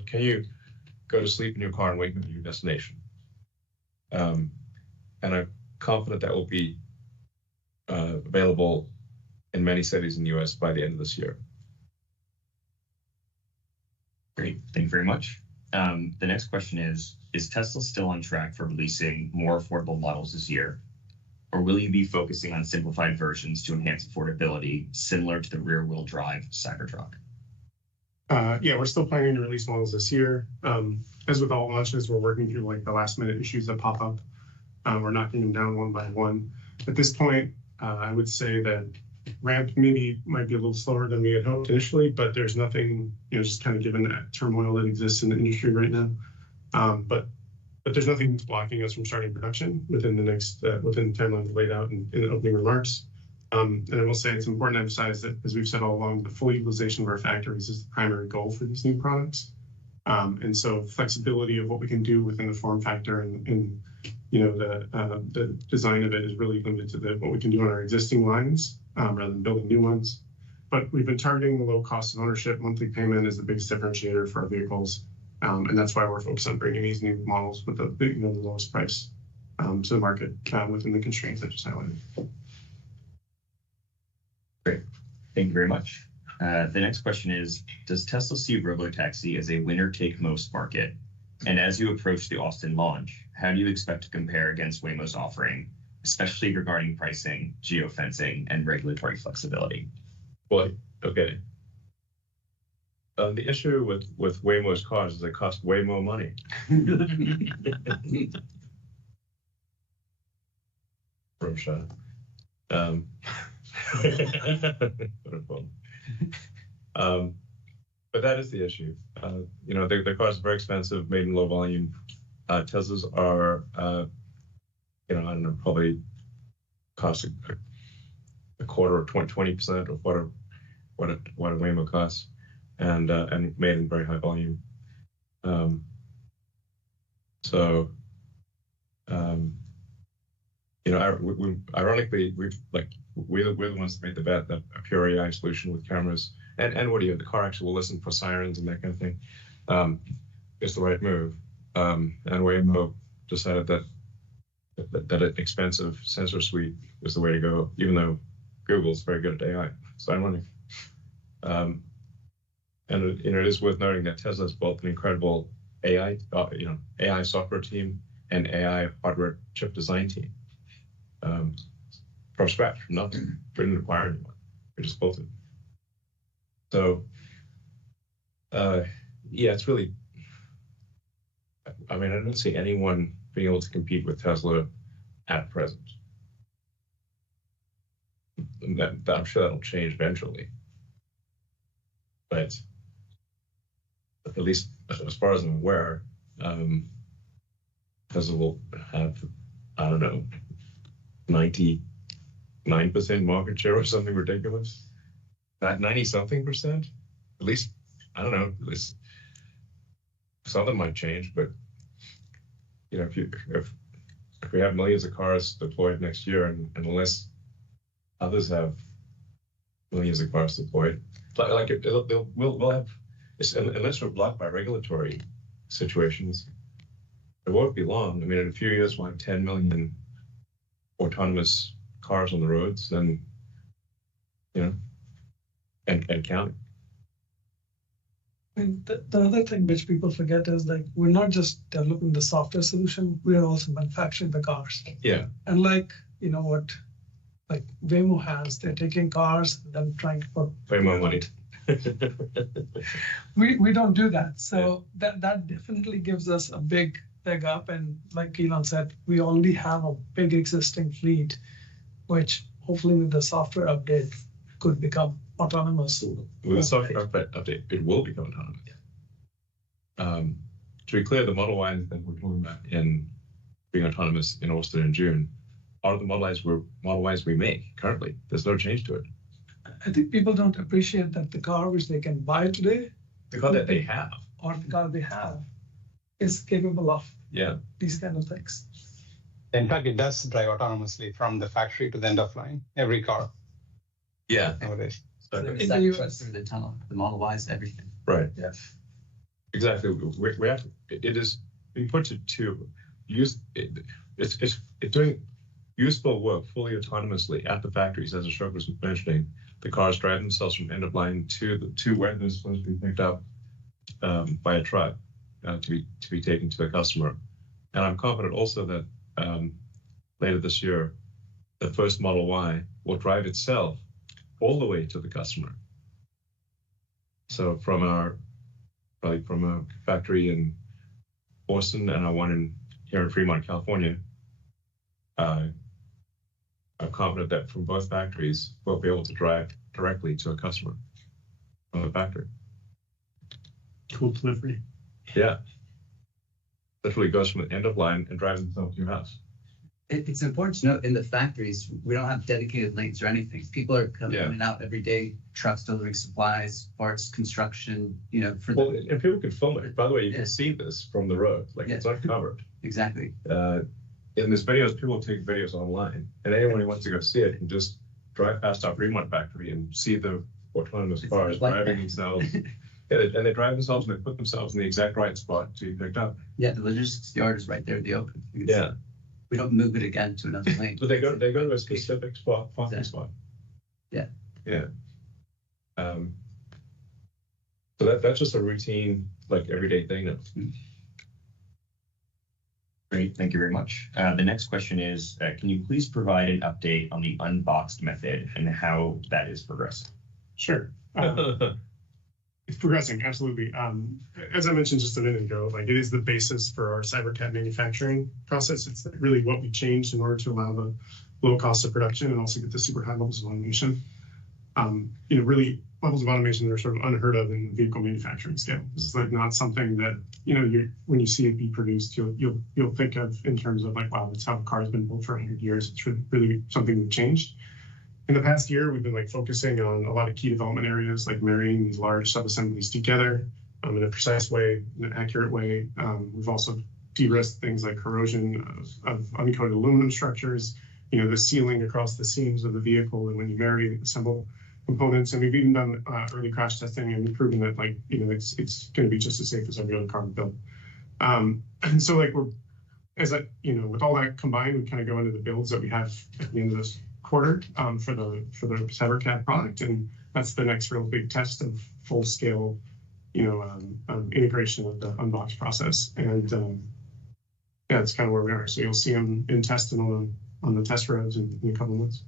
to sleep in your car and wake up at your destination? And I'm confident that will be available in many cities in the US by the end of this year. Great, thank you very much. The next question is Tesla still on track for releasing more affordable models this year? Or will you be focusing on simplified versions to enhance affordability, similar to the rear-wheel drive Cybertruck? We're still planning to release models this year. As with all launches, we're working through the last-minute issues that pop up. We're knocking them down one by one. At this point, I would say that ramp maybe might be a little slower than we had hoped initially, but there's nothing, just kind of given that turmoil that exists in the industry right now. But there's nothing that's blocking us from starting production within the timeline laid out in the opening remarks. And I will say it's important to emphasize that, as we've said all along, the full utilization of our factories is the primary goal for these new products. And so flexibility of what we can do within the form factor and the design of it is really limited to what we can do on our existing lines rather than building new ones. But we've been targeting the low cost of ownership. Monthly payment is the biggest differentiator for our vehicles. And that's why we're focused on bringing these new models with the lowest price to the market within the constraints I just highlighted. Great. Thank you very much. The next question is, does Tesla see robotaxi as a winner-take-most market? And as you approach the Austin launch, how do you expect to compare against Waymo's offering, especially regarding pricing, geofencing, and regulatory flexibility? Well, okay. The issue with Waymo's cars is they cost way more money. Room shot. But that is the issue. Their cars are very expensive, made in low volume. Teslas are, I don't know, probably cost a quarter or 20% of what a Waymo costs, and made in very high volume. Ironically, we're the ones that made the bet that a pure AI solution with cameras and audio, the car actually will listen for sirens and that kind of thing, is the right move. And Waymo decided that an expensive sensor suite is the way to go, even though Google's very good at AI. It's ironic. And it is worth noting that Tesla's built an incredible AI software team and AI hardware chip design team. From scratch, from nothing. We didn't acquire anyone. We just built it. So, it's really, I don't see anyone being able to compete with Tesla at present. I'm sure that'll change eventually. But at least as far as I'm aware, Tesla will have, 99% market share or something ridiculous. That 90-something%, at least, I don't know, at least something might change, but if we have millions of cars deployed next year, and unless others have millions of cars deployed, we'll have, unless we're blocked by regulatory situations, it won't be long. In a few years, we'll have 10 million autonomous cars on the roads, and counting. The other thing which people forget is we're not just developing the software solution, we are also manufacturing the cars. Yeah. And what Waymo has, they're taking cars, then trying to put way more money. We don't do that. So that definitely gives us a big leg up. And like Elon said, we already have a big existing fleet, which hopefully with the software update could become autonomous. With the software update, it will become autonomous. To be clear, the Model Y that we're talking about in being autonomous in Austin in June are the Model Ys we make currently. There's no change to it. I think people don't appreciate that the car which they can buy today, the car that they have, or the car they have, is capable of these kind of things. In fact, it does drive autonomously from the factory to the end of line, every car. Yeah. Nowadays. So is that through the tunnel, the Model Ys, everything? Right. Yeah. Exactly. We have to, it is being put to use. It's doing useful work fully autonomously at the factories, as Ashok was mentioning. The cars drive themselves from end of line to where they're supposed to be picked up by a truck to be taken to the customer. And I'm confident also that later this year, the first Model Y will drive itself all the way to the customer. So from a factory in Boston and our one here in Fremont, California, I'm confident that from both factories, we'll be able to drive directly to a customer from the factory. Cool delivery. Yeah. Literally goes from the end of line and drives itself to your house. It's important to note in the factories, we don't have dedicated lanes or anything. People are coming in and out every day, trucks delivering supplies, parts, construction, Well, and people can film it. By the way, you can see this from the road. Like it's uncovered. Exactly. In this videos, people take videos online, and anyone who wants to go see it can just drive past our Fremont factory and see the autonomous cars driving themselves. And they drive themselves and they put themselves in the exact right spot to be picked up. Yeah, the logistics yard is right there in the open. Yeah. We don't move it again to another lane. But they go to a specific parking spot. Yeah. Yeah. So that's just a routine, like everyday thing now. Great, thank you very much. The next question is, can you please provide an update on the unboxed method and how that is progressing? Sure. It's progressing, absolutely. As I mentioned just a minute ago, like it is the basis for our CyberCAD manufacturing process. It's really what we changed in order to allow the low cost of production and also get the super high levels of automation. Really levels of automation that are sort of unheard of in vehicle manufacturing scale. This is like not something that when you see it be produced, you'll think of in terms of like, wow, that's how a car has been built for 100 years. It's really something we've changed. In the past year, we've been like focusing on a lot of key development areas, like marrying these large sub-assemblies together in a precise way, in an accurate way. We've also de-risked things like corrosion of uncoated aluminum structures, the sealing across the seams of the vehicle, and when you marry assemble components. And we've even done early crash testing and proven that it's going to be just as safe as every other car we build. And so with all that combined, we kind of go into the builds that we have at the end of this quarter for the CyberCAD product, and that's the next real big test of full scale, integration of the unbox process. And that's kind of where we are. So you'll see them in test and on the test roads in a couple of months.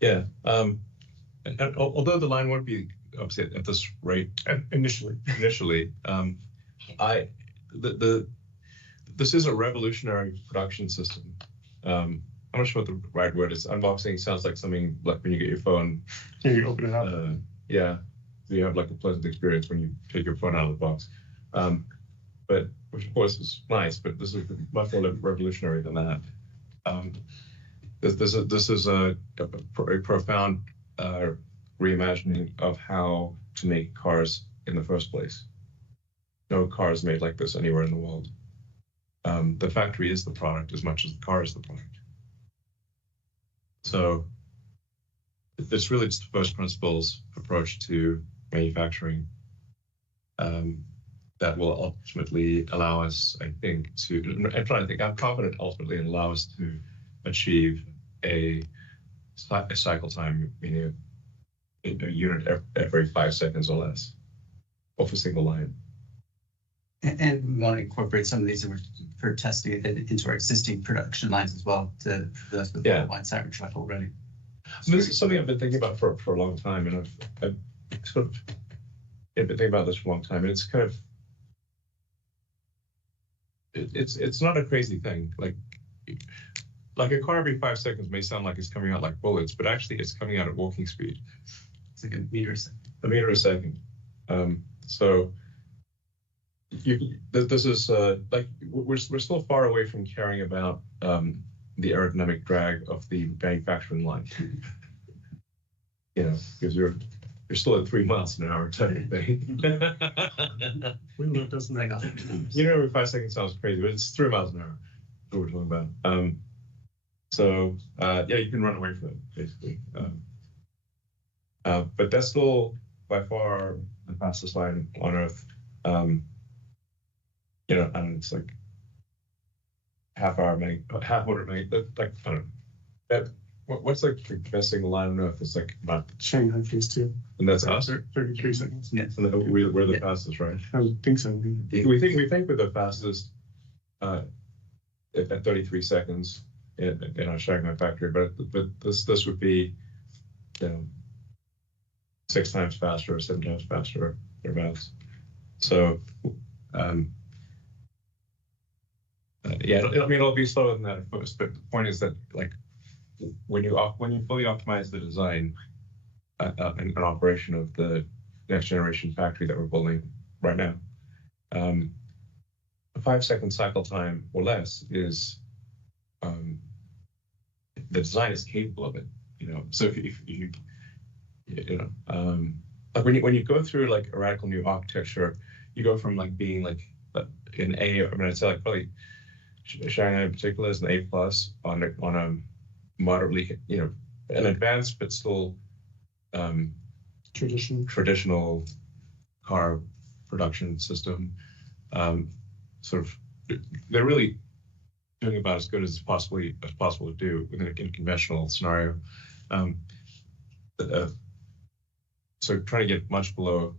Yeah. And although the line won't be obviously at this rate initially, this is a revolutionary production system. I'm not sure what the right word is. Unboxing sounds like something like when you get your phone. And you open it up. Yeah. So you have like a pleasant experience when you take your phone out of the box. But which of course is nice, but this is much more revolutionary than that. This is a profound reimagining of how to make cars in the first place. No car is made like this anywhere in the world. The factory is the product as much as the car is the product. So it's really just the first principles approach to manufacturing that will ultimately allow us, I think, I'm confident ultimately allow us to achieve a cycle time, meaning a unit every 5 seconds or less, off a single line. And we want to incorporate some of these for testing it into our existing production lines as well for those with the line Cybertruck already. This is something I've been thinking about for a long time, and I've sort of been thinking about this for a long time, and it's kind of it's not a crazy thing. Like a car every 5 seconds may sound like it's coming out like bullets, but actually it's coming out at walking speed. It's like a meter a second. A meter a second. So this is we're still far away from caring about the aerodynamic drag of the manufacturing line. Because you're still at 3 miles an hour type of thing. Windmill doesn't make up. Every 5 seconds sounds crazy, but it's 3 miles an hour. That's what we're talking about. So you can run away from it basically. But that's still by far the fastest line on Earth. And it's like half order magnitude. Like I don't know. What's like the best single line on Earth? It's like about Shanghai Phase 2. And that's us. 33 seconds. Yes. And we're the fastest, right? I would think so. We think we're the fastest at 33 seconds in our Shanghai factory, but this would be 6 times faster or 7 times faster thereabouts. So it'll be slower than that at first, but the point is that when you fully optimize the design and operation of the next generation factory that we're building right now, a 5 second cycle time or less is the design is capable of it. So if you like when you go through like a radical new architecture, you go from like being like an A, I'd say like probably Shanghai in particular is an A+ on a moderately, an advanced but still traditional car production system. Sort of, they're really doing about as good as possible to do in a conventional scenario. So trying to get much below,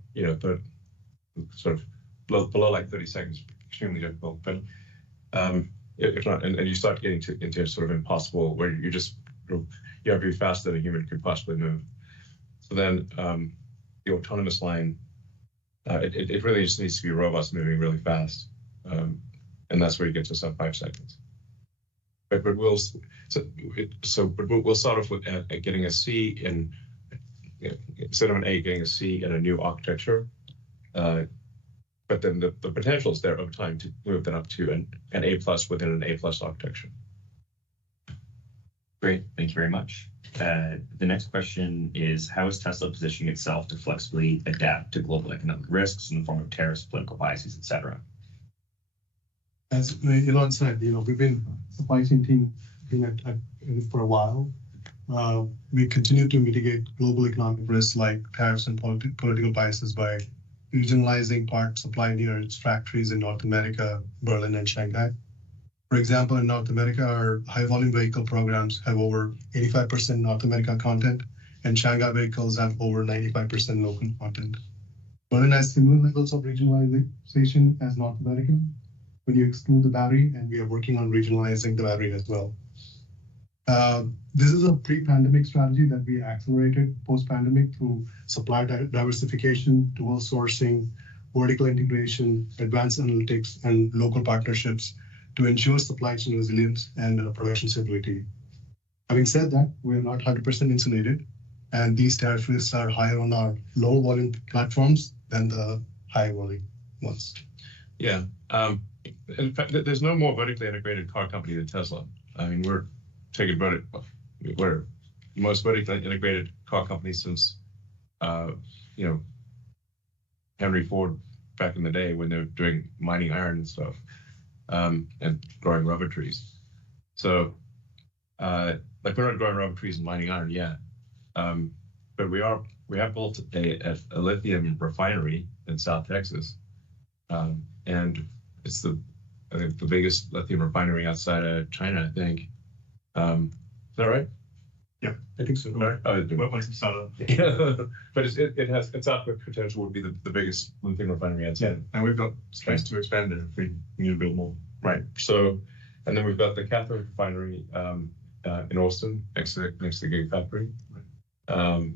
sort of below like 30 seconds, extremely difficult. But if not, and you start getting into sort of impossible, where you have to be faster than a human could possibly move. So then the autonomous line, it really just needs to be robots moving really fast, and that's where you get to sub 5 seconds. But we'll start off with getting a C in, instead of an A, getting a C in a new architecture. But then the potential is there over time to move that up to an A+ within an A+ architecture. Great, thank you very much. The next question is, how is Tesla positioning itself to flexibly adapt to global economic risks in the form of tariffs, political biases, etc.? As Elon said, we've been supply chain team been at it for a while. We continue to mitigate global economic risks like tariffs and political biases by regionalizing part supply near its factories in North America, Berlin, and Shanghai. For example, in North America, our high-volume vehicle programs have over 85% North America content, and Shanghai vehicles have over 95% local content. Berlin has similar levels of regionalization as North America when you exclude the battery, and we are working on regionalizing the battery as well. This is a pre-pandemic strategy that we accelerated post-pandemic through supply diversification, dual sourcing, vertical integration, advanced analytics, and local partnerships to ensure supply chain resilience and production stability. Having said that, we're not 100% insulated, and these tariff risks are higher on our low volume platforms than the high volume ones. Yeah. In fact, there's no more vertically integrated car company than Tesla. I mean, we're the most vertically integrated car company since, Henry Ford back in the day when they were doing mining iron and stuff, and growing rubber trees. So, we're not growing rubber trees and mining iron yet, but we have built a lithium refinery in South Texas, and it's the biggest lithium refinery outside of China, I think. Is that right? Yeah, I think so. Right. Once it's started. Yeah, but it has its output potential would be the biggest lithium refinery outside. Yeah, and we've got space to expand it if we need to build more. Right. So, and then we've got the cathode refinery in Austin next to the Gigafactory. We've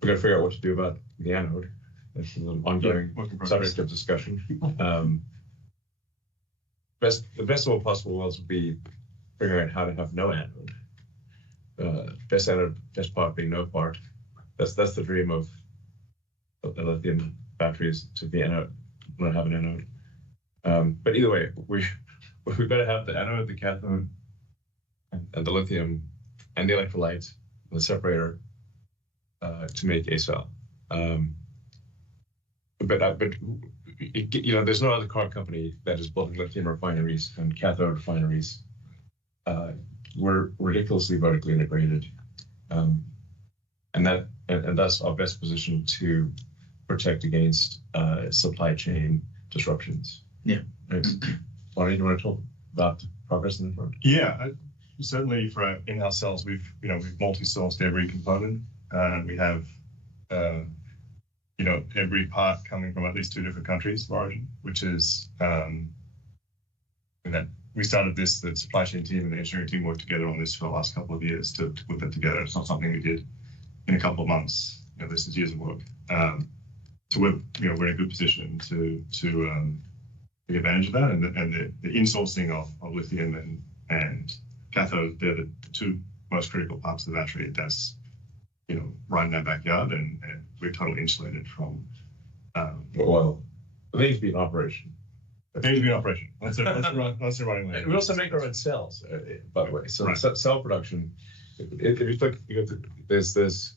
got to figure out what to do about the anode. This is an ongoing subject of discussion. The best of all possible worlds would be figuring out how to have no anode. Best anode, best part being no part. That's the dream of the lithium batteries, to be anode, not have an anode. But either way, we've got to have the anode, the cathode, and the lithium, and the electrolyte, and the separator to make a cell. But there's no other car company that is building lithium refineries and cathode refineries. We're ridiculously vertically integrated, and that's our best position to protect against supply chain disruptions. Yeah. Right. Lonnie, do you want to talk about progress in the front? Yeah, certainly for our in-house cells, we've multi-sourced every component. We have every part coming from at least 2 different countries of origin, which is that we started this, the supply chain team and the engineering team worked together on this for the last couple of years to put that together. It's not something we did in a couple of months. This is years of work. So we're in a good position to take advantage of that, and the insourcing of lithium and cathode, they're the 2 most critical parts of the battery. That's right in our backyard, and we're totally insulated from. Well, they need to be in operation. They need to be in operation. Once they're running late. We also make our own cells, by the way. So Right. cell production, if you look, there's this,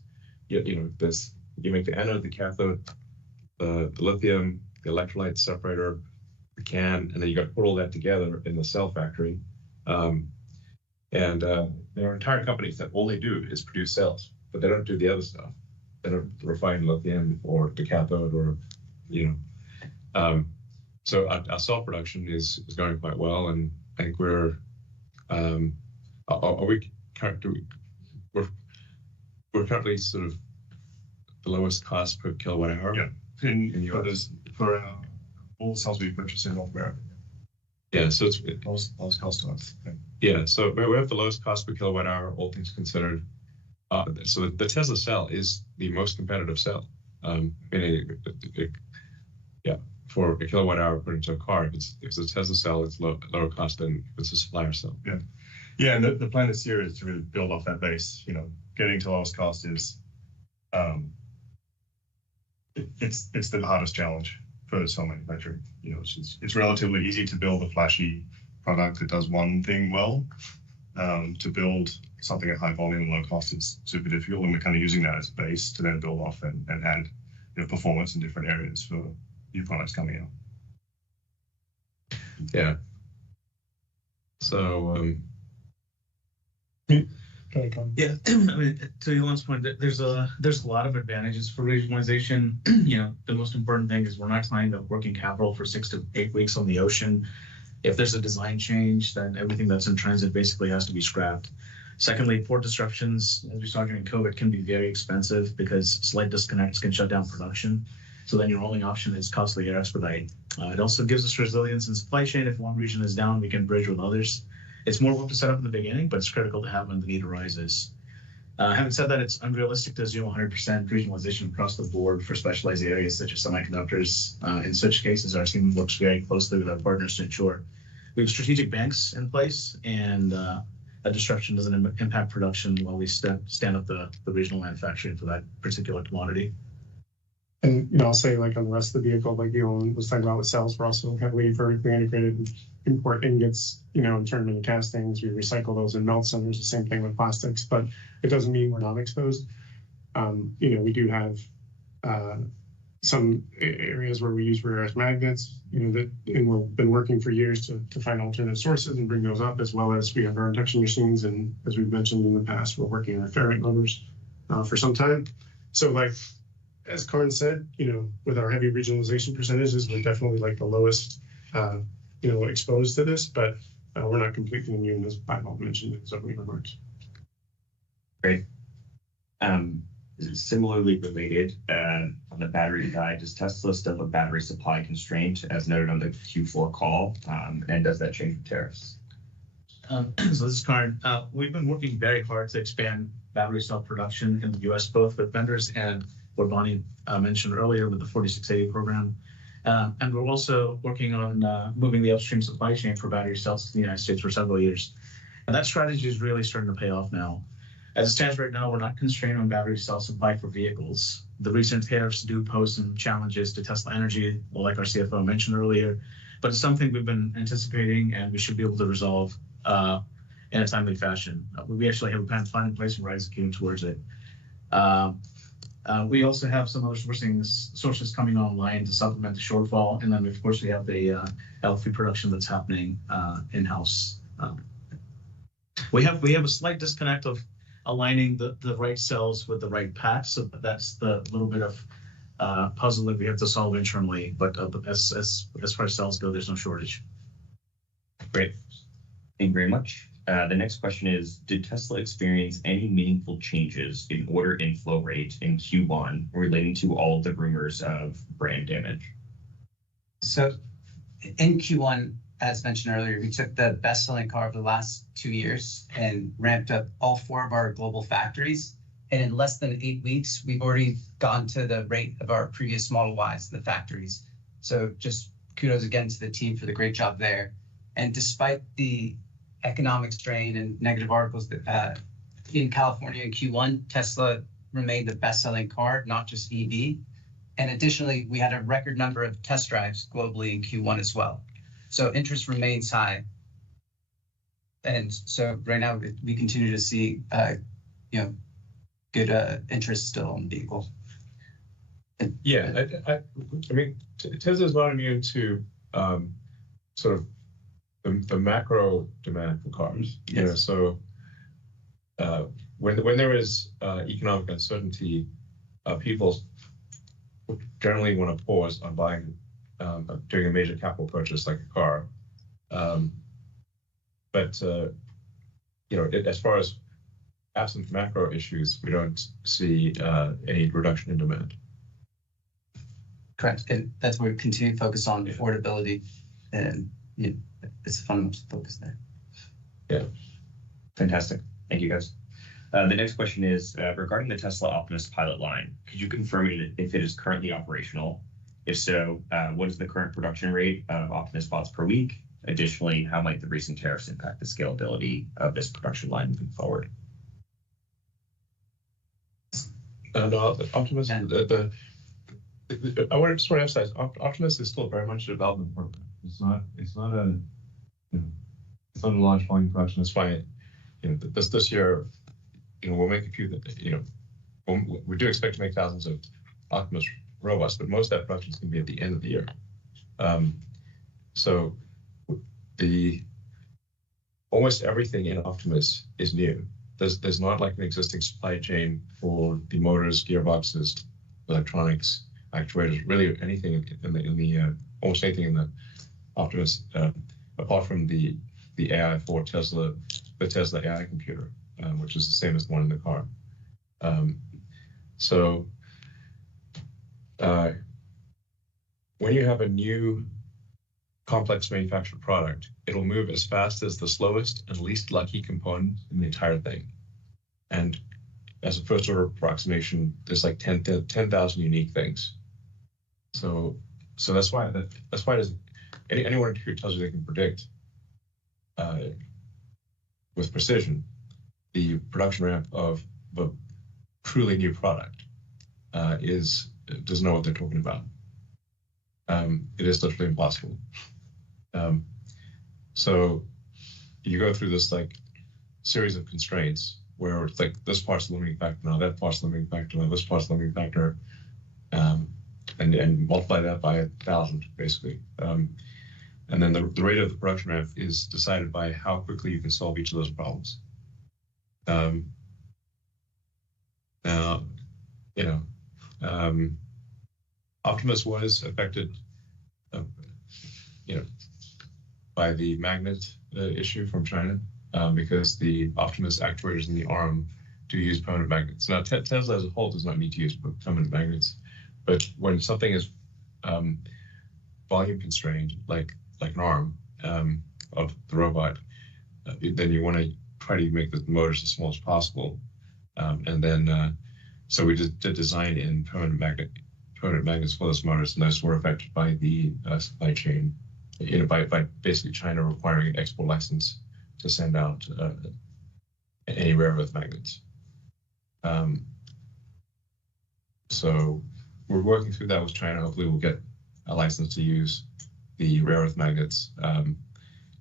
there's, you make the anode, the cathode, the lithium, the electrolyte separator, the can, and then you got to put all that together in the cell factory. And there are entire companies that all they do is produce cells, but they don't do the other stuff. They don't refine lithium or the cathode or, so our cell production is going quite well, and I think we're currently sort of the lowest cost per kilowatt hour. Yeah, in US. For all the cells we purchase in North America. Yeah, so it's lowest cost to us. Yeah, so we have the lowest cost per kilowatt hour, all things considered. So the Tesla cell is the most competitive cell. For a kilowatt hour put into a car, if it's a Tesla cell, it's lower cost than if it's a supplier cell. Yeah, and the plan this year is to really build off that base. Getting to lowest cost is, it's the hardest challenge for cell manufacturing. It's relatively easy to build a flashy product that does one thing well. To build something at high volume and low cost is super difficult, and we're kind of using that as a base to then build off and add performance in different areas for new products coming out. Yeah. So yeah, I mean, to Elon's point, there's a lot of advantages for regionalization. The most important thing is we're not tying up working capital for 6 to 8 weeks on the ocean. If there's a design change, then everything that's in transit basically has to be scrapped. Secondly, port disruptions, as we saw during COVID, can be very expensive because slight disconnects can shut down production. So then your only option is costly air expedite. It also gives us resilience in supply chain. If one region is down, we can bridge with others. It's more work to set up in the beginning, but it's critical to have when the need arises. Having said that, it's unrealistic to assume 100% regionalization across the board for specialized areas such as semiconductors. In such cases, our team works very closely with our partners to ensure we have strategic banks in place and a disruption doesn't impact production while we stand up the regional manufacturing for that particular commodity. And I'll say like on the rest of the vehicle, like Elon was talking about with cells, we're also heavily vertically integrated, import ingots, and turn them into castings. We recycle those in melt centers. The same thing with plastics, but it doesn't mean we're not exposed. We do have some areas where we use rare earth magnets, and we've been working for years to find alternate sources and bring those up, as well as we have our induction machines. And as we've mentioned in the past, we're working on ferrite motors for some time. So like, as Karn said, with our heavy regionalization percentages, we're definitely like the lowest, exposed to this, but we're not completely immune, as Bob mentioned in his opening remarks. Great. Similarly related, on the battery side, does Tesla still have a battery supply constraint, as noted on the Q4 call, and does that change with tariffs? So this is Karn. We've been working very hard to expand battery cell production in the U.S., both with vendors and what Bonnie mentioned earlier with the 4680 program. And we're also working on moving the upstream supply chain for battery cells to the United States for several years. And that strategy is really starting to pay off now. As it stands right now, we're not constrained on battery cell supply for vehicles. The recent tariffs do pose some challenges to Tesla Energy, like our CFO mentioned earlier, but it's something we've been anticipating and we should be able to resolve in a timely fashion. We actually have a plan in place and we're executing towards it. We also have some other sources coming online to supplement the shortfall. And then, of course, we have the L3 production that's happening in-house. We have a slight disconnect of aligning the right cells with the right packs. So that's the little bit of puzzle that we have to solve internally. But as far as cells go, there's no shortage. Great. Thank you very much. The next question is, did Tesla experience any meaningful changes in order inflow rate in Q1 relating to all of the rumors of brand damage? So in Q1, as mentioned earlier, we took the best-selling car of the last 2 years and ramped up all 4 of our global factories. And in less than 8 weeks, we've already gone to the rate of our previous Model Ys in the factories. So just kudos again to the team for the great job there. And despite the economic strain and negative articles that in California in Q1, Tesla remained the best-selling car, not just EV. And additionally, we had a record number of test drives globally in Q1 as well. So interest remains high. And so right now we continue to see, good interest still in the vehicle. Yeah, I mean, Tesla's not immune to sort of the macro demand for cars. Yes. So when there is economic uncertainty, people generally want to pause on buying, doing a major capital purchase like a car. But as far as absent macro issues, we don't see any reduction in demand. Correct. And that's where we continue to focus on affordability, and it's a fundamental focus there. Yeah. Fantastic. Thank you, guys. The next question is regarding the Tesla Optimus pilot line. Could you confirm if it is currently operational? If so, what is the current production rate of Optimus bots per week? Additionally, how might the recent tariffs impact the scalability of this production line moving forward? No, Optimus, I just want to emphasize, Optimus is still very much a development program. It's not a large volume production. That's why, this year, we'll make a few. We do expect to make thousands of Optimus robots, but most of that production is going to be at the end of the year. So almost everything in Optimus is new. There's not like an existing supply chain for the motors, gearboxes, electronics, actuators, really anything almost anything in the Optimus, apart from the AI for Tesla, the Tesla AI computer, which is the same as the one in the car. When you have a new complex manufactured product, it'll move as fast as the slowest and least lucky component in the entire thing. And as a first order approximation, there's like 10,000 unique things. So that's why anyone here tells you they can predict with precision the production ramp of a truly new product doesn't know what they're talking about. It is literally impossible. So you go through this like series of constraints where it's like this part's the limiting factor, now that part's the limiting factor, now this part's the limiting factor, and multiply that by 1,000 basically. And then the rate of the production ramp is decided by how quickly you can solve each of those problems. Optimus was affected, by the magnet issue from China, because the Optimus actuators in the ARM do use permanent magnets. Now, Tesla as a whole does not need to use permanent magnets, but when something is volume constrained, like an ARM of the robot, then you want to try to make the motors as small as possible. And then, so we did design in permanent magnets for those motors, and those were affected by the supply chain, by basically China requiring an export license to send out any rare earth magnets. So we're working through that with China. Hopefully we'll get a license to use the rare earth magnets.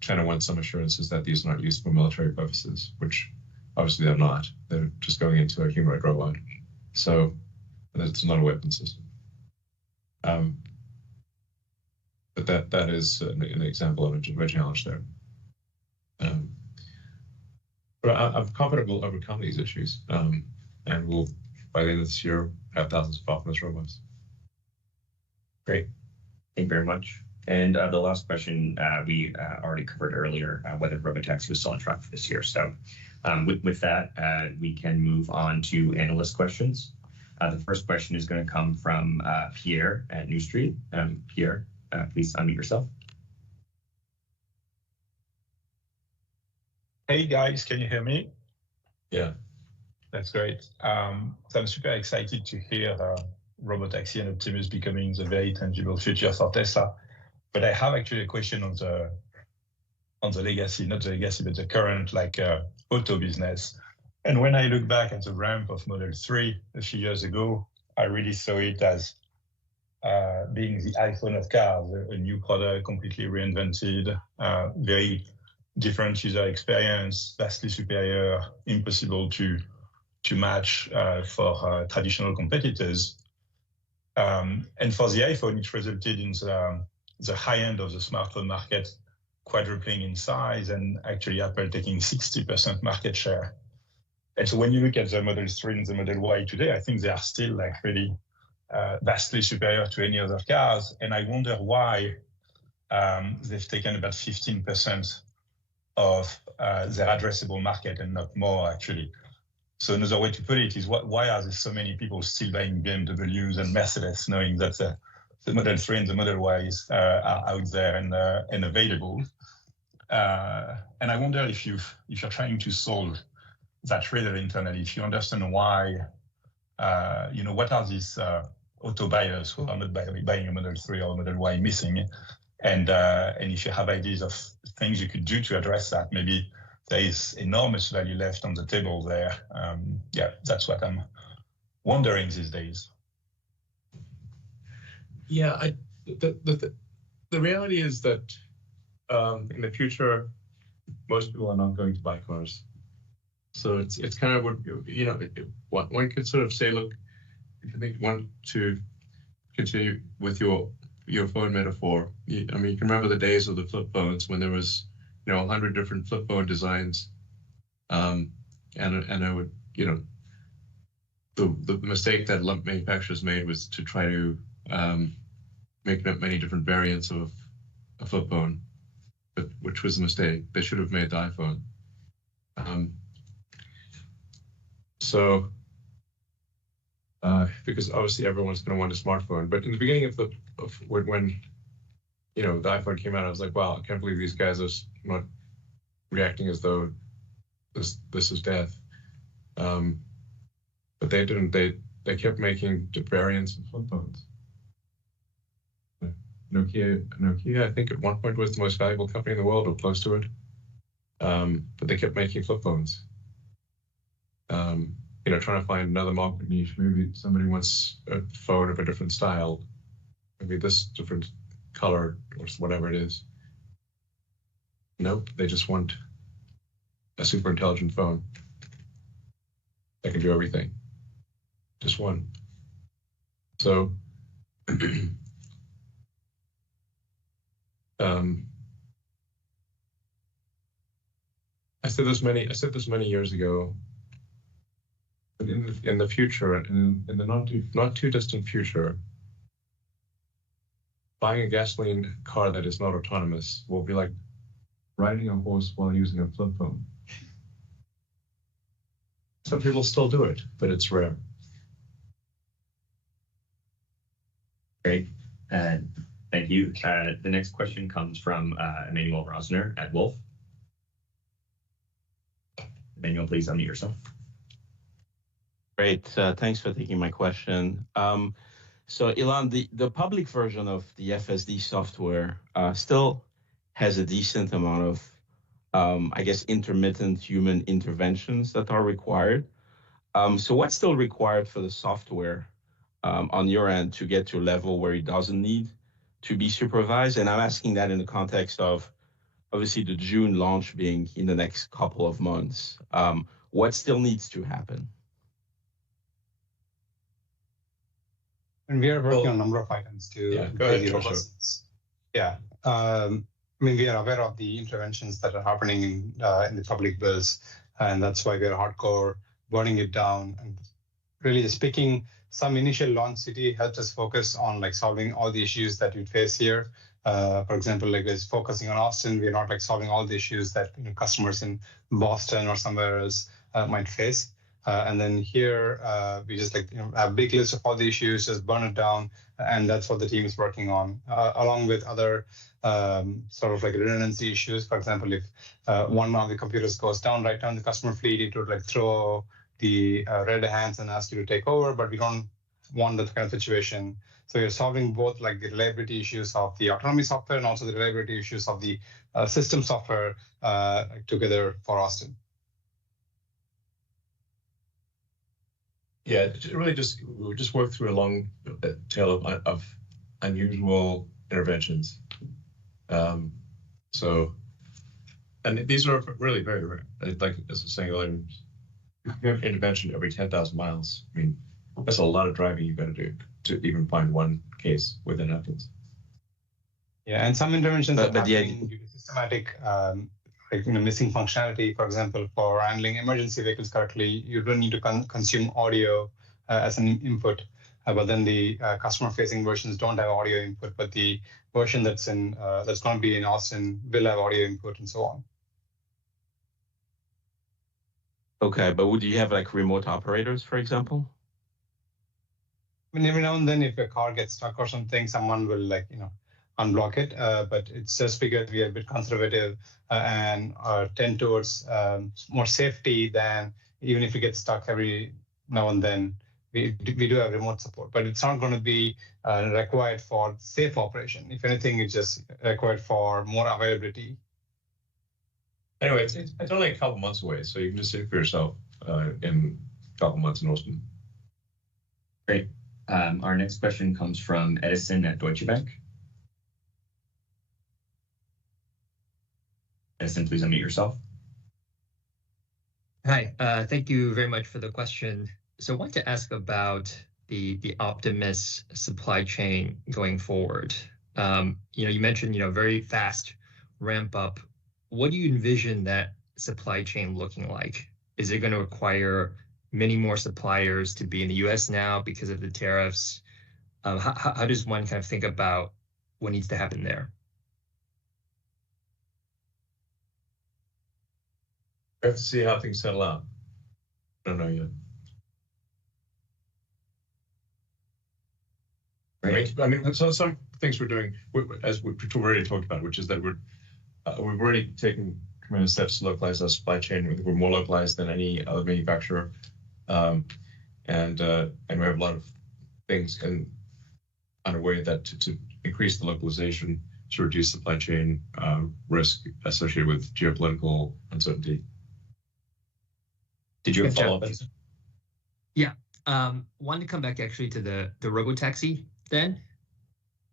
China wants some assurances that these are not used for military purposes, which obviously they're not. They're just going into a humanoid robot. So it's not a weapon system. But that is an example of a challenge there. But I'm confident we'll overcome these issues, and we'll, by the end of this year, have thousands of Optimus robots. Great. Thank you very much. And the last question we already covered earlier, whether robotaxi was still on track for this year. So with that, we can move on to analyst questions. The first question is going to come from Pierre at New Street. Pierre, please unmute yourself. Hey guys, can you hear me? Yeah. That's great. So I'm super excited to hear robotaxi and Optimus becoming the very tangible future for Tesla. But I have actually a question on the legacy, not the legacy, but the current auto business. And when I look back at the ramp of Model 3 a few years ago, I really saw it as being the iPhone of cars, a new product completely reinvented, very different user experience, vastly superior, impossible to match for traditional competitors. And for the iPhone, it resulted in the high end of the smartphone market quadrupling in size, and actually Apple taking 60% market share. And so when you look at the Model 3 and the Model Y today, I think they are still like really vastly superior to any other cars. And I wonder why they've taken about 15% of their addressable market and not more, actually. So another way to put it is, why are there so many people still buying BMWs and Mercedes, knowing that the Model 3 and the Model Ys are out there and available? And I wonder if you're trying to solve that riddle internally, if you understand why, what are these auto buyers who are not buying a Model 3 or a Model Y missing? And if you have ideas of things you could do to address that, maybe there is enormous value left on the table there. That's what I'm wondering these days. Yeah, the reality is that in the future, most people are not going to buy cars. So it's kind of what one could sort of say, look, if you want to continue with your phone metaphor, you can remember the days of the flip phones when there was 100 different flip phone designs, and I would the mistake that manufacturers made was to try to make many different variants of a flip phone, which was a mistake. They should have made the iPhone. Because obviously everyone's going to want a smartphone. But in the beginning of when the iPhone came out, I was like, wow, I can't believe these guys are not reacting as though this is death. But they didn't. They kept making variants of flip phones. Nokia, I think at one point was the most valuable company in the world, or close to it. But they kept making flip phones. Trying to find another market niche. Maybe somebody wants a phone of a different style, maybe this different color or whatever it is. Nope, they just want a super intelligent phone that can do everything. Just one. So I said this many years ago. But in the future, in the not too distant future, buying a gasoline car that is not autonomous will be like riding a horse while using a flip phone. Some people still do it, but it's rare. Great. Thank you. The next question comes from Emmanuel Rosner at Wolf. Emmanuel, please unmute yourself. Great. Thanks for taking my question. So Elon, the public version of the FSD software still has a decent amount of, intermittent human interventions that are required. So what's still required for the software on your end to get to a level where it doesn't need to be supervised? And I'm asking that in the context of, obviously, the June launch being in the next couple of months. What still needs to happen? And we are working on a number of items to increase the robustness. Yeah. We are aware of the interventions that are happening in the public builds, and that's why we are hardcore burning it down. And really speaking, some initial launch city helped us focus on solving all the issues that we'd face here. For example, is focusing on Austin, we're not solving all the issues that customers in Boston or somewhere else might face. And then here, we just have a big list of all the issues, just burn it down. And that's what the team is working on, along with other redundancy issues. For example, if one of the computers goes down right now in the customer fleet, it would throw the red hands and ask you to take over, but we don't want that kind of situation. So you're solving both the reliability issues of the autonomy software and also the reliability issues of the system software together for Austin. Yeah, we just worked through a long tail of unusual interventions. And these are really very rare. Like as I was saying earlier, if you have intervention every 10,000 miles, I mean, that's a lot of driving you've got to do to even find one case within Athens. Yeah, and some interventions are But happening due to systematic, missing functionality. For example, for handling emergency vehicles correctly, you don't need to consume audio as an input. But then the customer-facing versions don't have audio input, but the version that's going to be in Austin will have audio input and so on. Okay, but would you have like remote operators, for example? I mean, every now and then, if a car gets stuck or something, someone will unblock it. But it's just because we are a bit conservative and tend towards more safety than even if it gets stuck every now and then. We do have remote support, but it's not going to be required for safe operation. If anything, it's just required for more availability. Anyway, it's only a couple months away, so you can just see it for yourself in a couple months in Austin. Great. Our next question comes from Edison at Deutsche Bank. Edison, please unmute yourself. Hi, thank you very much for the question. So I want to ask about the Optimus supply chain going forward. You mentioned very fast ramp up. What do you envision that supply chain looking like? Is it going to require many more suppliers to be in the U.S. now because of the tariffs? How does one kind of think about what needs to happen there? We have to see how things settle out. I don't know yet. Right. I mean, so some things we're doing, as we've already talked about, which is that we've already taken tremendous steps to localize our supply chain. We're more localized than any other manufacturer, and we have a lot of things underway that to increase the localization to reduce supply chain risk associated with geopolitical uncertainty. Did you have a follow-up? Yeah, wanted to come back actually to the robotaxi. Then,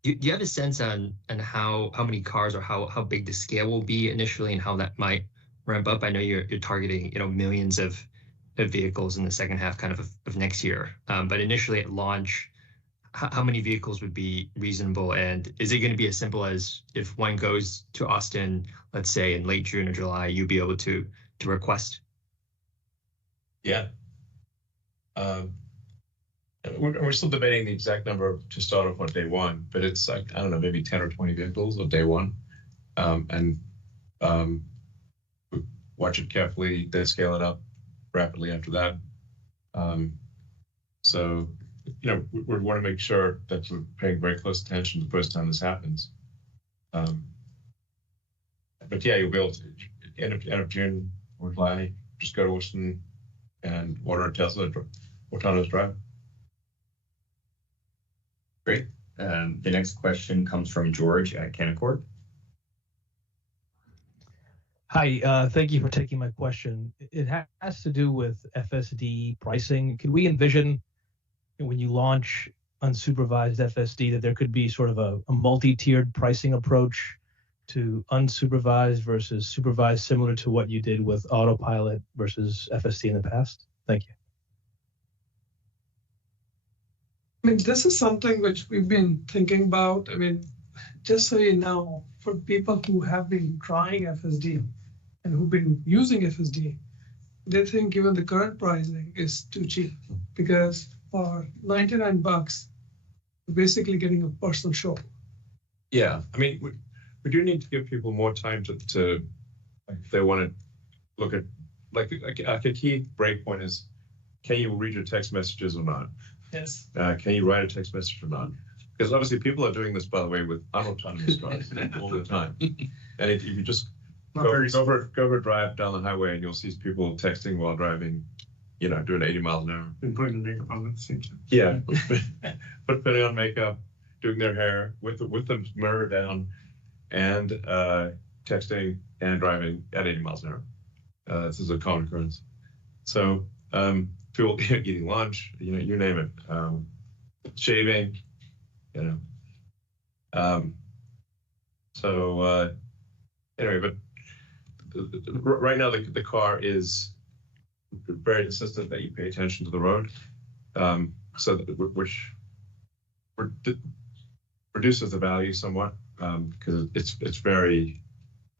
do you have a sense on how many cars or how big the scale will be initially and how that might ramp up? I know you're targeting millions of vehicles in the second half kind of next year, but initially at launch, how many vehicles would be reasonable? And is it going to be as simple as if one goes to Austin, let's say in late June or July, you'll be able to request? Yeah. We're still debating the exact number to start off on day one, but it's like, I don't know, maybe 10 or 20 vehicles on day one. Watch it carefully, then scale it up rapidly after that. So, we want to make sure that we're paying very close attention the first time this happens. But yeah, you'll be able to, end of June or July, just go to Austin and order a Tesla autonomous drive. Great. The next question comes from George at Canaccord. Hi, thank you for taking my question. It has to do with FSD pricing. Could we envision when you launch unsupervised FSD that there could be sort of a multi-tiered pricing approach to unsupervised versus supervised, similar to what you did with autopilot versus FSD in the past? Thank you. I mean, this is something which we've been thinking about. I mean, just so you know, for people who have been trying FSD and who've been using FSD, they think even the current pricing is too cheap because for $99, you're basically getting a personal show. Yeah, I mean, we do need to give people more time to if they want to look at, like a key breakpoint is, can you read your text messages or not? Yes. Can you write a text message or not? Because obviously people are doing this, by the way, with unautonomous cars all the time. And if you just go for a drive down the highway and you'll see people texting while driving, doing 80 miles an hour. And putting the makeup on at the same time. Yeah, putting on makeup, doing their hair with the mirror down, and texting and driving at 80 miles an hour. This is a common occurrence. So people eating lunch, you name it, shaving, Anyway, but right now the car is very insistent that you pay attention to the road, which reduces the value somewhat because it's very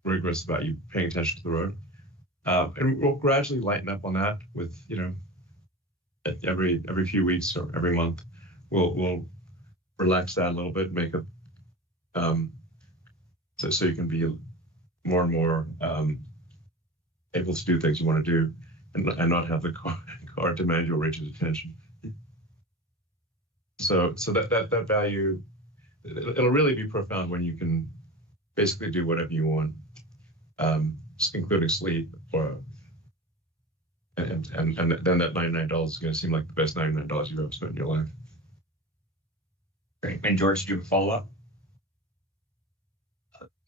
rigorous about you paying attention to the road, and we'll gradually lighten up on that with every few weeks or every month we'll relax that a little bit, make it so you can be more and more able to do things you want to do and not have the car demand your rigid attention. So that value, it'll really be profound when you can basically do whatever you want, including sleep, and then that $99 is going to seem like the best $99 you've ever spent in your life. Great. And George, did you have a follow-up?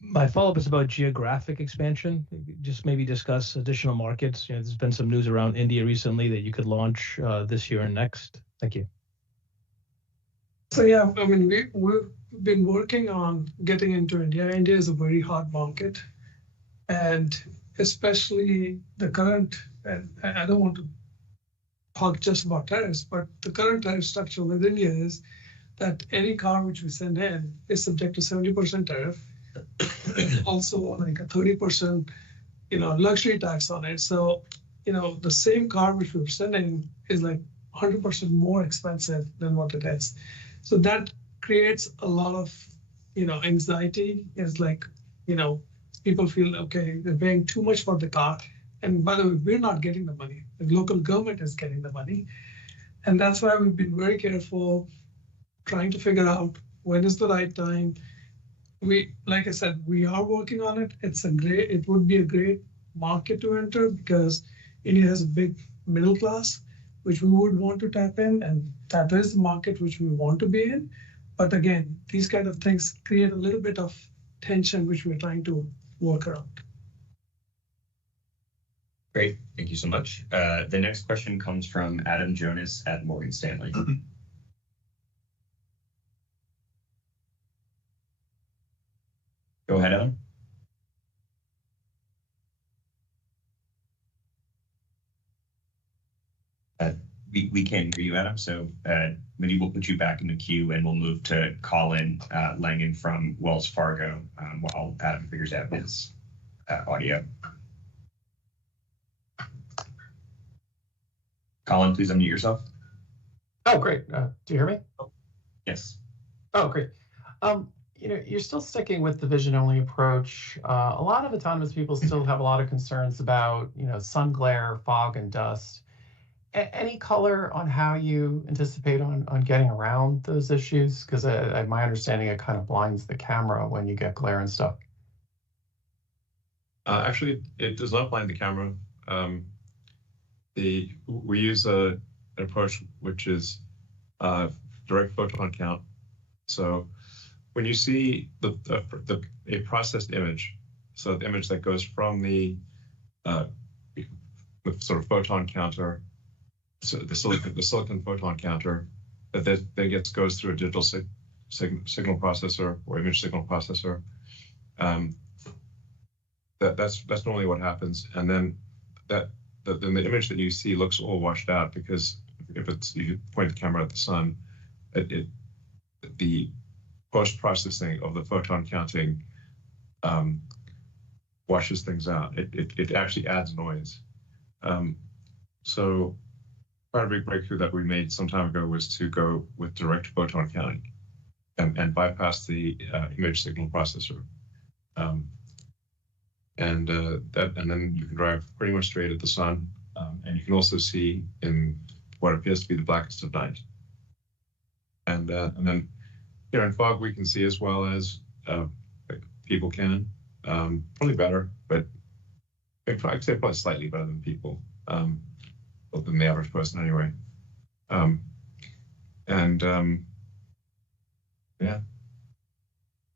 My follow-up is about geographic expansion. Just maybe discuss additional markets. There's been some news around India recently that you could launch this year and next. Thank you. So yeah, I mean, we've been working on getting into India. India is a very hot market, and especially the current, and I don't want to talk just about tariffs, but the current tariff structure with India is that any car which we send in is subject to 70% tariff, also like a 30%, luxury tax on it. So, the same car which we're sending is like 100% more expensive than what it is. So that creates a lot of, anxiety. It's like, people feel, okay, they're paying too much for the car. And by the way, we're not getting the money. The local government is getting the money. And that's why we've been very careful trying to figure out when is the right time. Like I said, we are working on it. It would be a great market to enter because India has a big middle class, which we would want to tap in, and that is the market which we want to be in. But again, these kind of things create a little bit of tension, which we're trying to work around. Great, thank you so much. The next question comes from Adam Jonas at Morgan Stanley. Go ahead, Adam. We can't hear you, Adam, so maybe we'll put you back in the queue and we'll move to Colin Langan from Wells Fargo while Adam figures out his audio. Colin, please unmute yourself. Oh, great. Do you hear me? Yes. Oh, great. You're still sticking with the vision-only approach. A lot of autonomous people still have a lot of concerns about, sun glare, fog, and dust. Any color on how you anticipate on getting around those issues? Because my understanding, it kind of blinds the camera when you get glare and stuff. Actually, it does not blind the camera. We use an approach which is direct photon count. So when you see a processed image, so the image that goes from the sort of photon counter, so the silicon photon counter, that then goes through a digital signal processor or image signal processor. That's normally what happens, and then then the image that you see looks all washed out because if you point the camera at the sun, the post-processing of the photon counting washes things out. It actually adds noise. So part of a big breakthrough that we made some time ago was to go with direct photon counting and bypass the image signal processor. And then you can drive pretty much straight at the sun, and you can also see in what appears to be the blackest of night. And then, in fog we can see as well as people can, probably better, but I'd say probably slightly better than people, than the average person anyway. Yeah.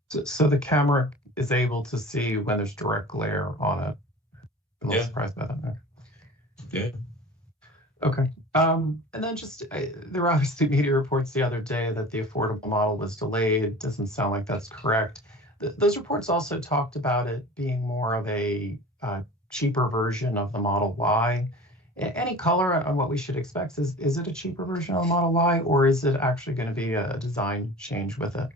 So the camera is able to see when there's direct glare on it. I'm not surprised by that. Yeah. Okay. And then just there were obviously media reports the other day that the affordable model was delayed. Doesn't sound like that's correct. Those reports also talked about it being more of a cheaper version of the Model Y. Any color on what we should expect? Is it a cheaper version of the Model Y, or is it actually going to be a design change with it?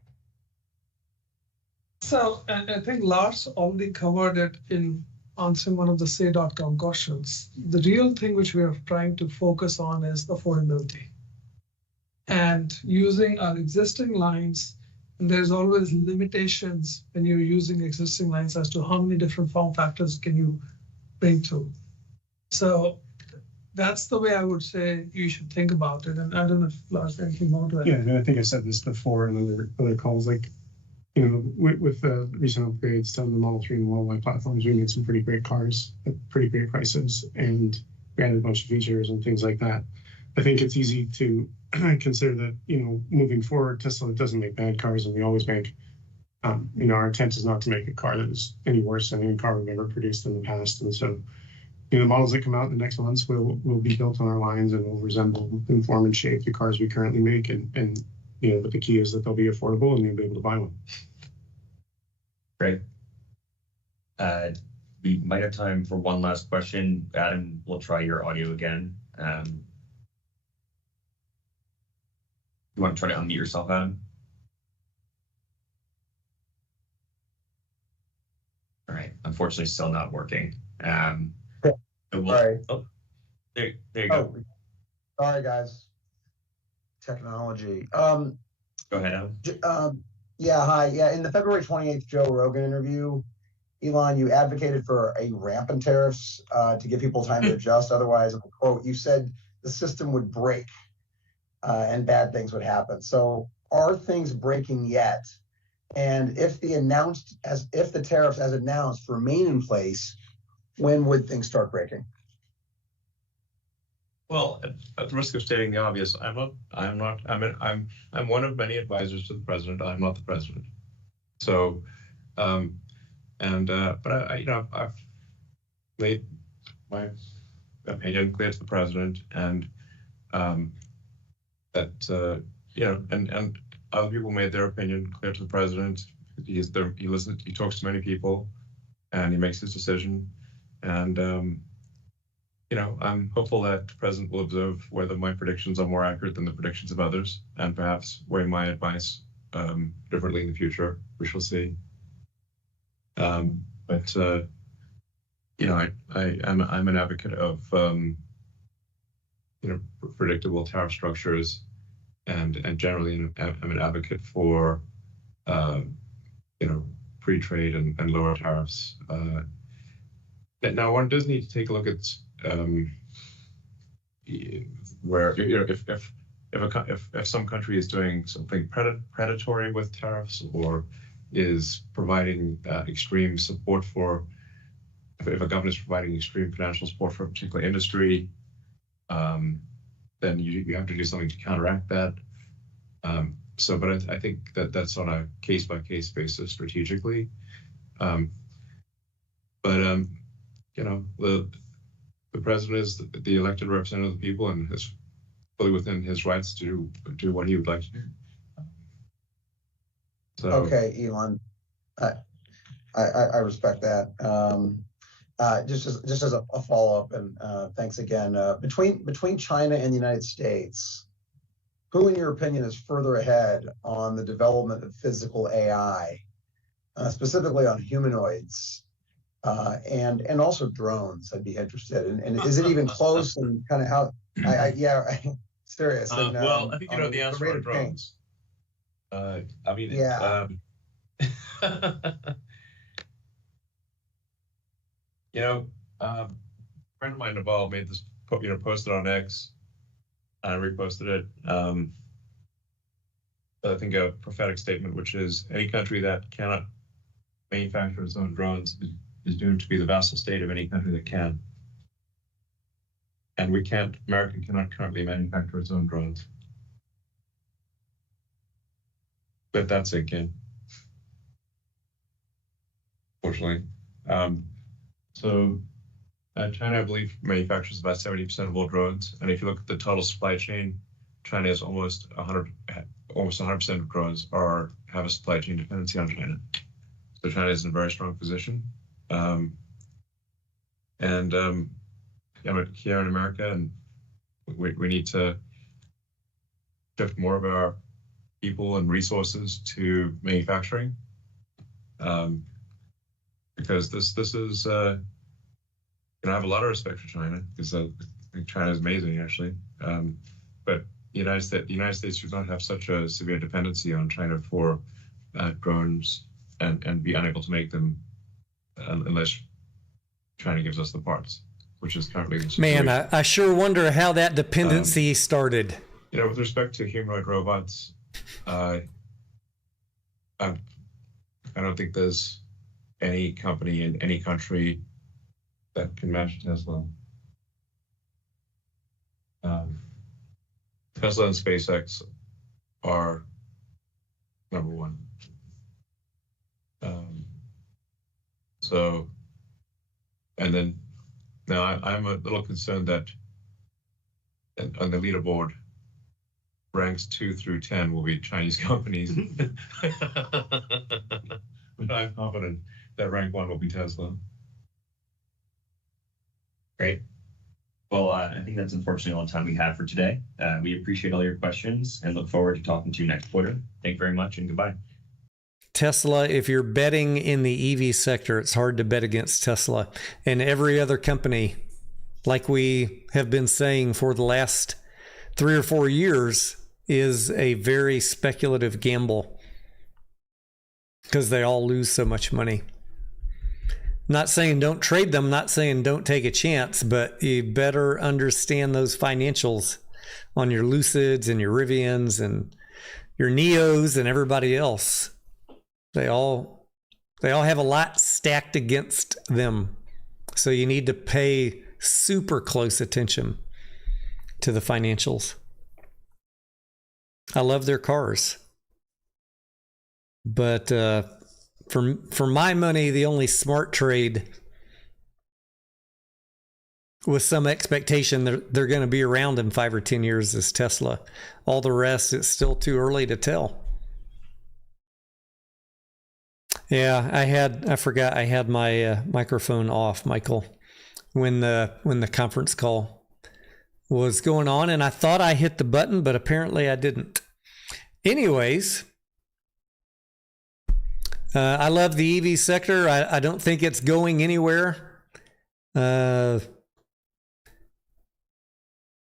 So I think Lars already covered it in answering one of the say.com questions. The real thing which we are trying to focus on is affordability. And using our existing lines, and there's always limitations when you're using existing lines as to how many different form factors can you bring through. So that's the way I would say you should think about it. And I don't know if Lars anything more to that. Yeah, and I think I said this before in other calls, like, with the recent upgrades to the Model 3 and Model Y platforms, we made some pretty great cars at pretty great prices, and we added a bunch of features and things like that. I think it's easy to consider that, moving forward, Tesla doesn't make bad cars, and we always make, our intent is not to make a car that is any worse than any car we've ever produced in the past. And so, the models that come out in the next months will be built on our lines and will resemble in form and shape the cars we currently make. And but the key is that they'll be affordable and you'll be able to buy one. Great. We might have time for one last question. Adam, we'll try your audio again. You want to try to unmute yourself, Adam? All right. Unfortunately, still not working. Sorry. Oh, there you go. Sorry, guys. Technology. Go ahead, Adam. Yeah, hi. Yeah, in the February 28th Joe Rogan interview, Elon, you advocated for a ramp in tariffs to give people time to adjust. Otherwise, quote, you said the system would break and bad things would happen. So are things breaking yet? And if the tariffs as announced remain in place, when would things start breaking? Well, at the risk of stating the obvious, I'm one of many advisors to the president. I'm not the president. So, but I've made my opinion clear to the president, and that and other people made their opinion clear to the president. He listens, he talks to many people, and he makes his decision. And I'm hopeful that the president will observe whether my predictions are more accurate than the predictions of others, and perhaps weigh my advice differently in the future. We shall see. I'm an advocate of predictable tariff structures, and generally I'm an advocate for free trade and lower tariffs. Now one does need to take a look at where if some country is doing something predatory with tariffs, or is providing extreme support for, if a government is providing extreme financial support for a particular industry, then you have to do something to counteract that. But I think that that's on a case-by-case basis strategically. The president is the elected representative of the people, and is fully within his rights to do what he would like to do. So, okay, Elon, I respect that. Just as a follow-up, and thanks again. Between China and the United States, who, in your opinion, is further ahead on the development of physical AI, specifically on humanoids? And also drones, I'd be interested. And is it even close? And kind of how? Serious. And, well, I think you know the answer on drones. A friend of mine, Naval, made this, posted on X. I reposted it. I think a prophetic statement, which is any country that cannot manufacture its own drones is doomed to be the vassal state of any country that can. And America cannot currently manufacture its own drones. But that's again, fortunately. China, I believe, manufactures about 70% of all drones. And if you look at the total supply chain, China is almost 100% of drones have a supply chain dependency on China. So China is in a very strong position. Here in America, and we need to shift more of our people and resources to manufacturing, because this is I have a lot of respect for China because I think China is amazing, actually. But the United States does not have such a severe dependency on China for drones and be unable to make them unless China gives us the parts, which is currently the situation. Man, I sure wonder how that dependency started. With respect to humanoid robots, I don't think there's any company in any country that can match Tesla. Tesla and SpaceX are number one. And then now I'm a little concerned that on the leaderboard, ranks 2 through 10 will be Chinese companies. But I'm confident that rank 1 will be Tesla. Great. Well, I think that's unfortunately all the time we have for today. We appreciate all your questions and look forward to talking to you next quarter. Thank you very much and goodbye. Tesla, if you're betting in the EV sector, it's hard to bet against Tesla. And every other company, like we have been saying for the last 3 or 4 years, is a very speculative gamble because they all lose so much money. Not saying don't trade them, not saying don't take a chance, but you better understand those financials on your Lucids and your Rivians and your Neos and everybody else. They all have a lot stacked against them. So you need to pay super close attention to the financials. I love their cars. But for my money, the only smart trade with some expectation they're going to be around in 5 or 10 years is Tesla. All the rest, it's still too early to tell. Yeah, I forgot I had my microphone off, Michael, when the conference call was going on, and I thought I hit the button, but apparently I didn't. Anyways, I love the EV sector. I don't think it's going anywhere. I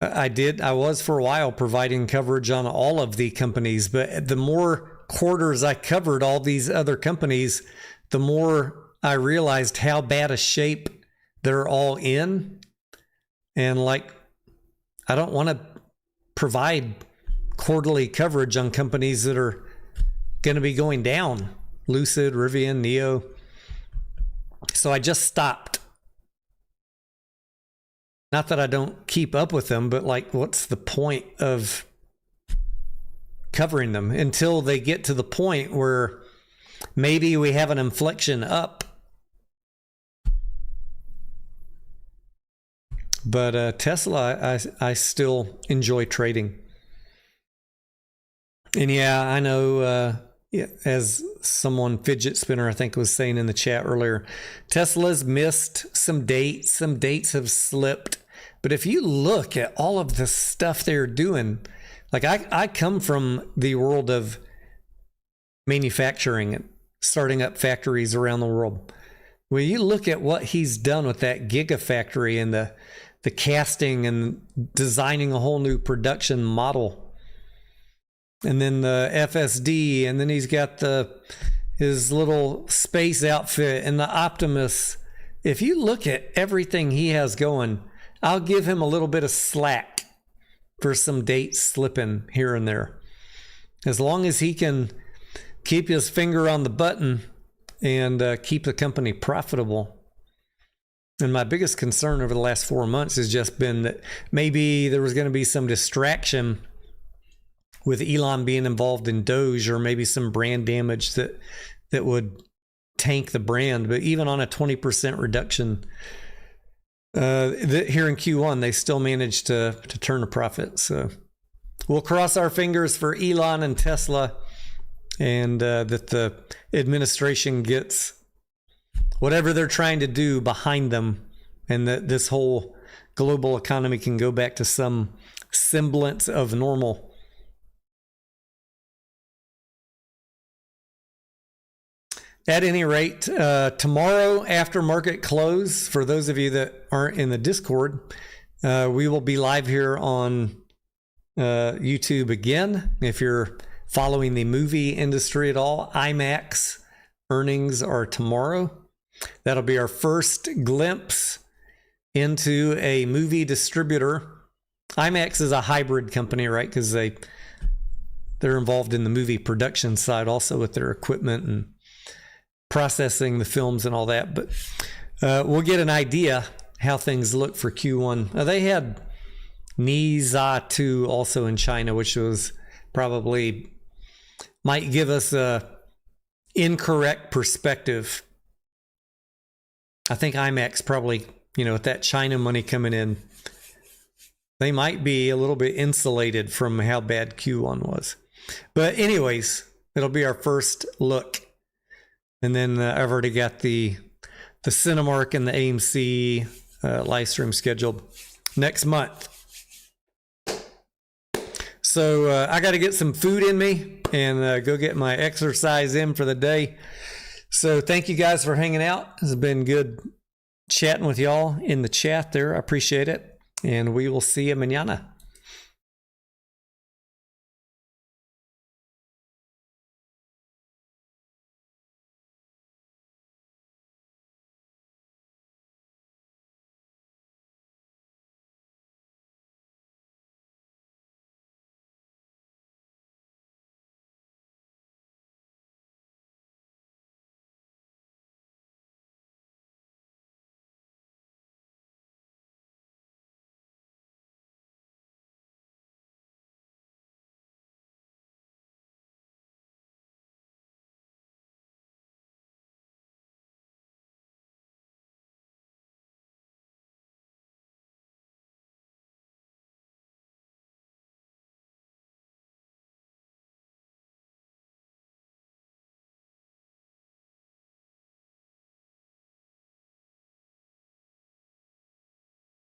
was for a while providing coverage on all of the companies, but the more quarters I covered all these other companies, the more I realized how bad a shape they're all in. And I don't want to provide quarterly coverage on companies that are going to be going down. Lucid, Rivian, Neo. So I just stopped. Not that I don't keep up with them, but what's the point of covering them until they get to the point where maybe we have an inflection up? But Tesla, I still enjoy trading. And yeah, I know, as someone, fidget spinner, I think was saying in the chat earlier, Tesla's missed some dates. Some dates have slipped. But if you look at all of the stuff they're doing, I come from the world of manufacturing and starting up factories around the world. When you look at what he's done with that gigafactory and the casting and designing a whole new production model, and then the FSD, and then he's got his little space outfit and the Optimus. If you look at everything he has going, I'll give him a little bit of slack for some dates slipping here and there. As long as he can keep his finger on the button and keep the company profitable. And my biggest concern over the last 4 months has just been that maybe there was going to be some distraction with Elon being involved in Doge, or maybe some brand damage that would tank the brand. But even on a 20% reduction, here in Q1, they still managed to turn a profit. So we'll cross our fingers for Elon and Tesla, and that the administration gets whatever they're trying to do behind them, and that this whole global economy can go back to some semblance of normal. At any rate, tomorrow after market close, for those of you that aren't in the Discord, we will be live here on YouTube again. If you're following the movie industry at all, IMAX earnings are tomorrow. That'll be our first glimpse into a movie distributor. IMAX is a hybrid company, right? Because they're involved in the movie production side also with their equipment and processing the films and all that. But we'll get an idea how things look for Q1. They had NISA 2 also in China, which was probably might give us a incorrect perspective. I think IMAX probably, with that China money coming in, they might be a little bit insulated from how bad Q1 was. But anyways, it'll be our first look. And then I've already got the Cinemark and the AMC live stream scheduled next month. So I got to get some food in me and go get my exercise in for the day. So thank you guys for hanging out. It's been good chatting with y'all in the chat there. I appreciate it. And we will see you mañana.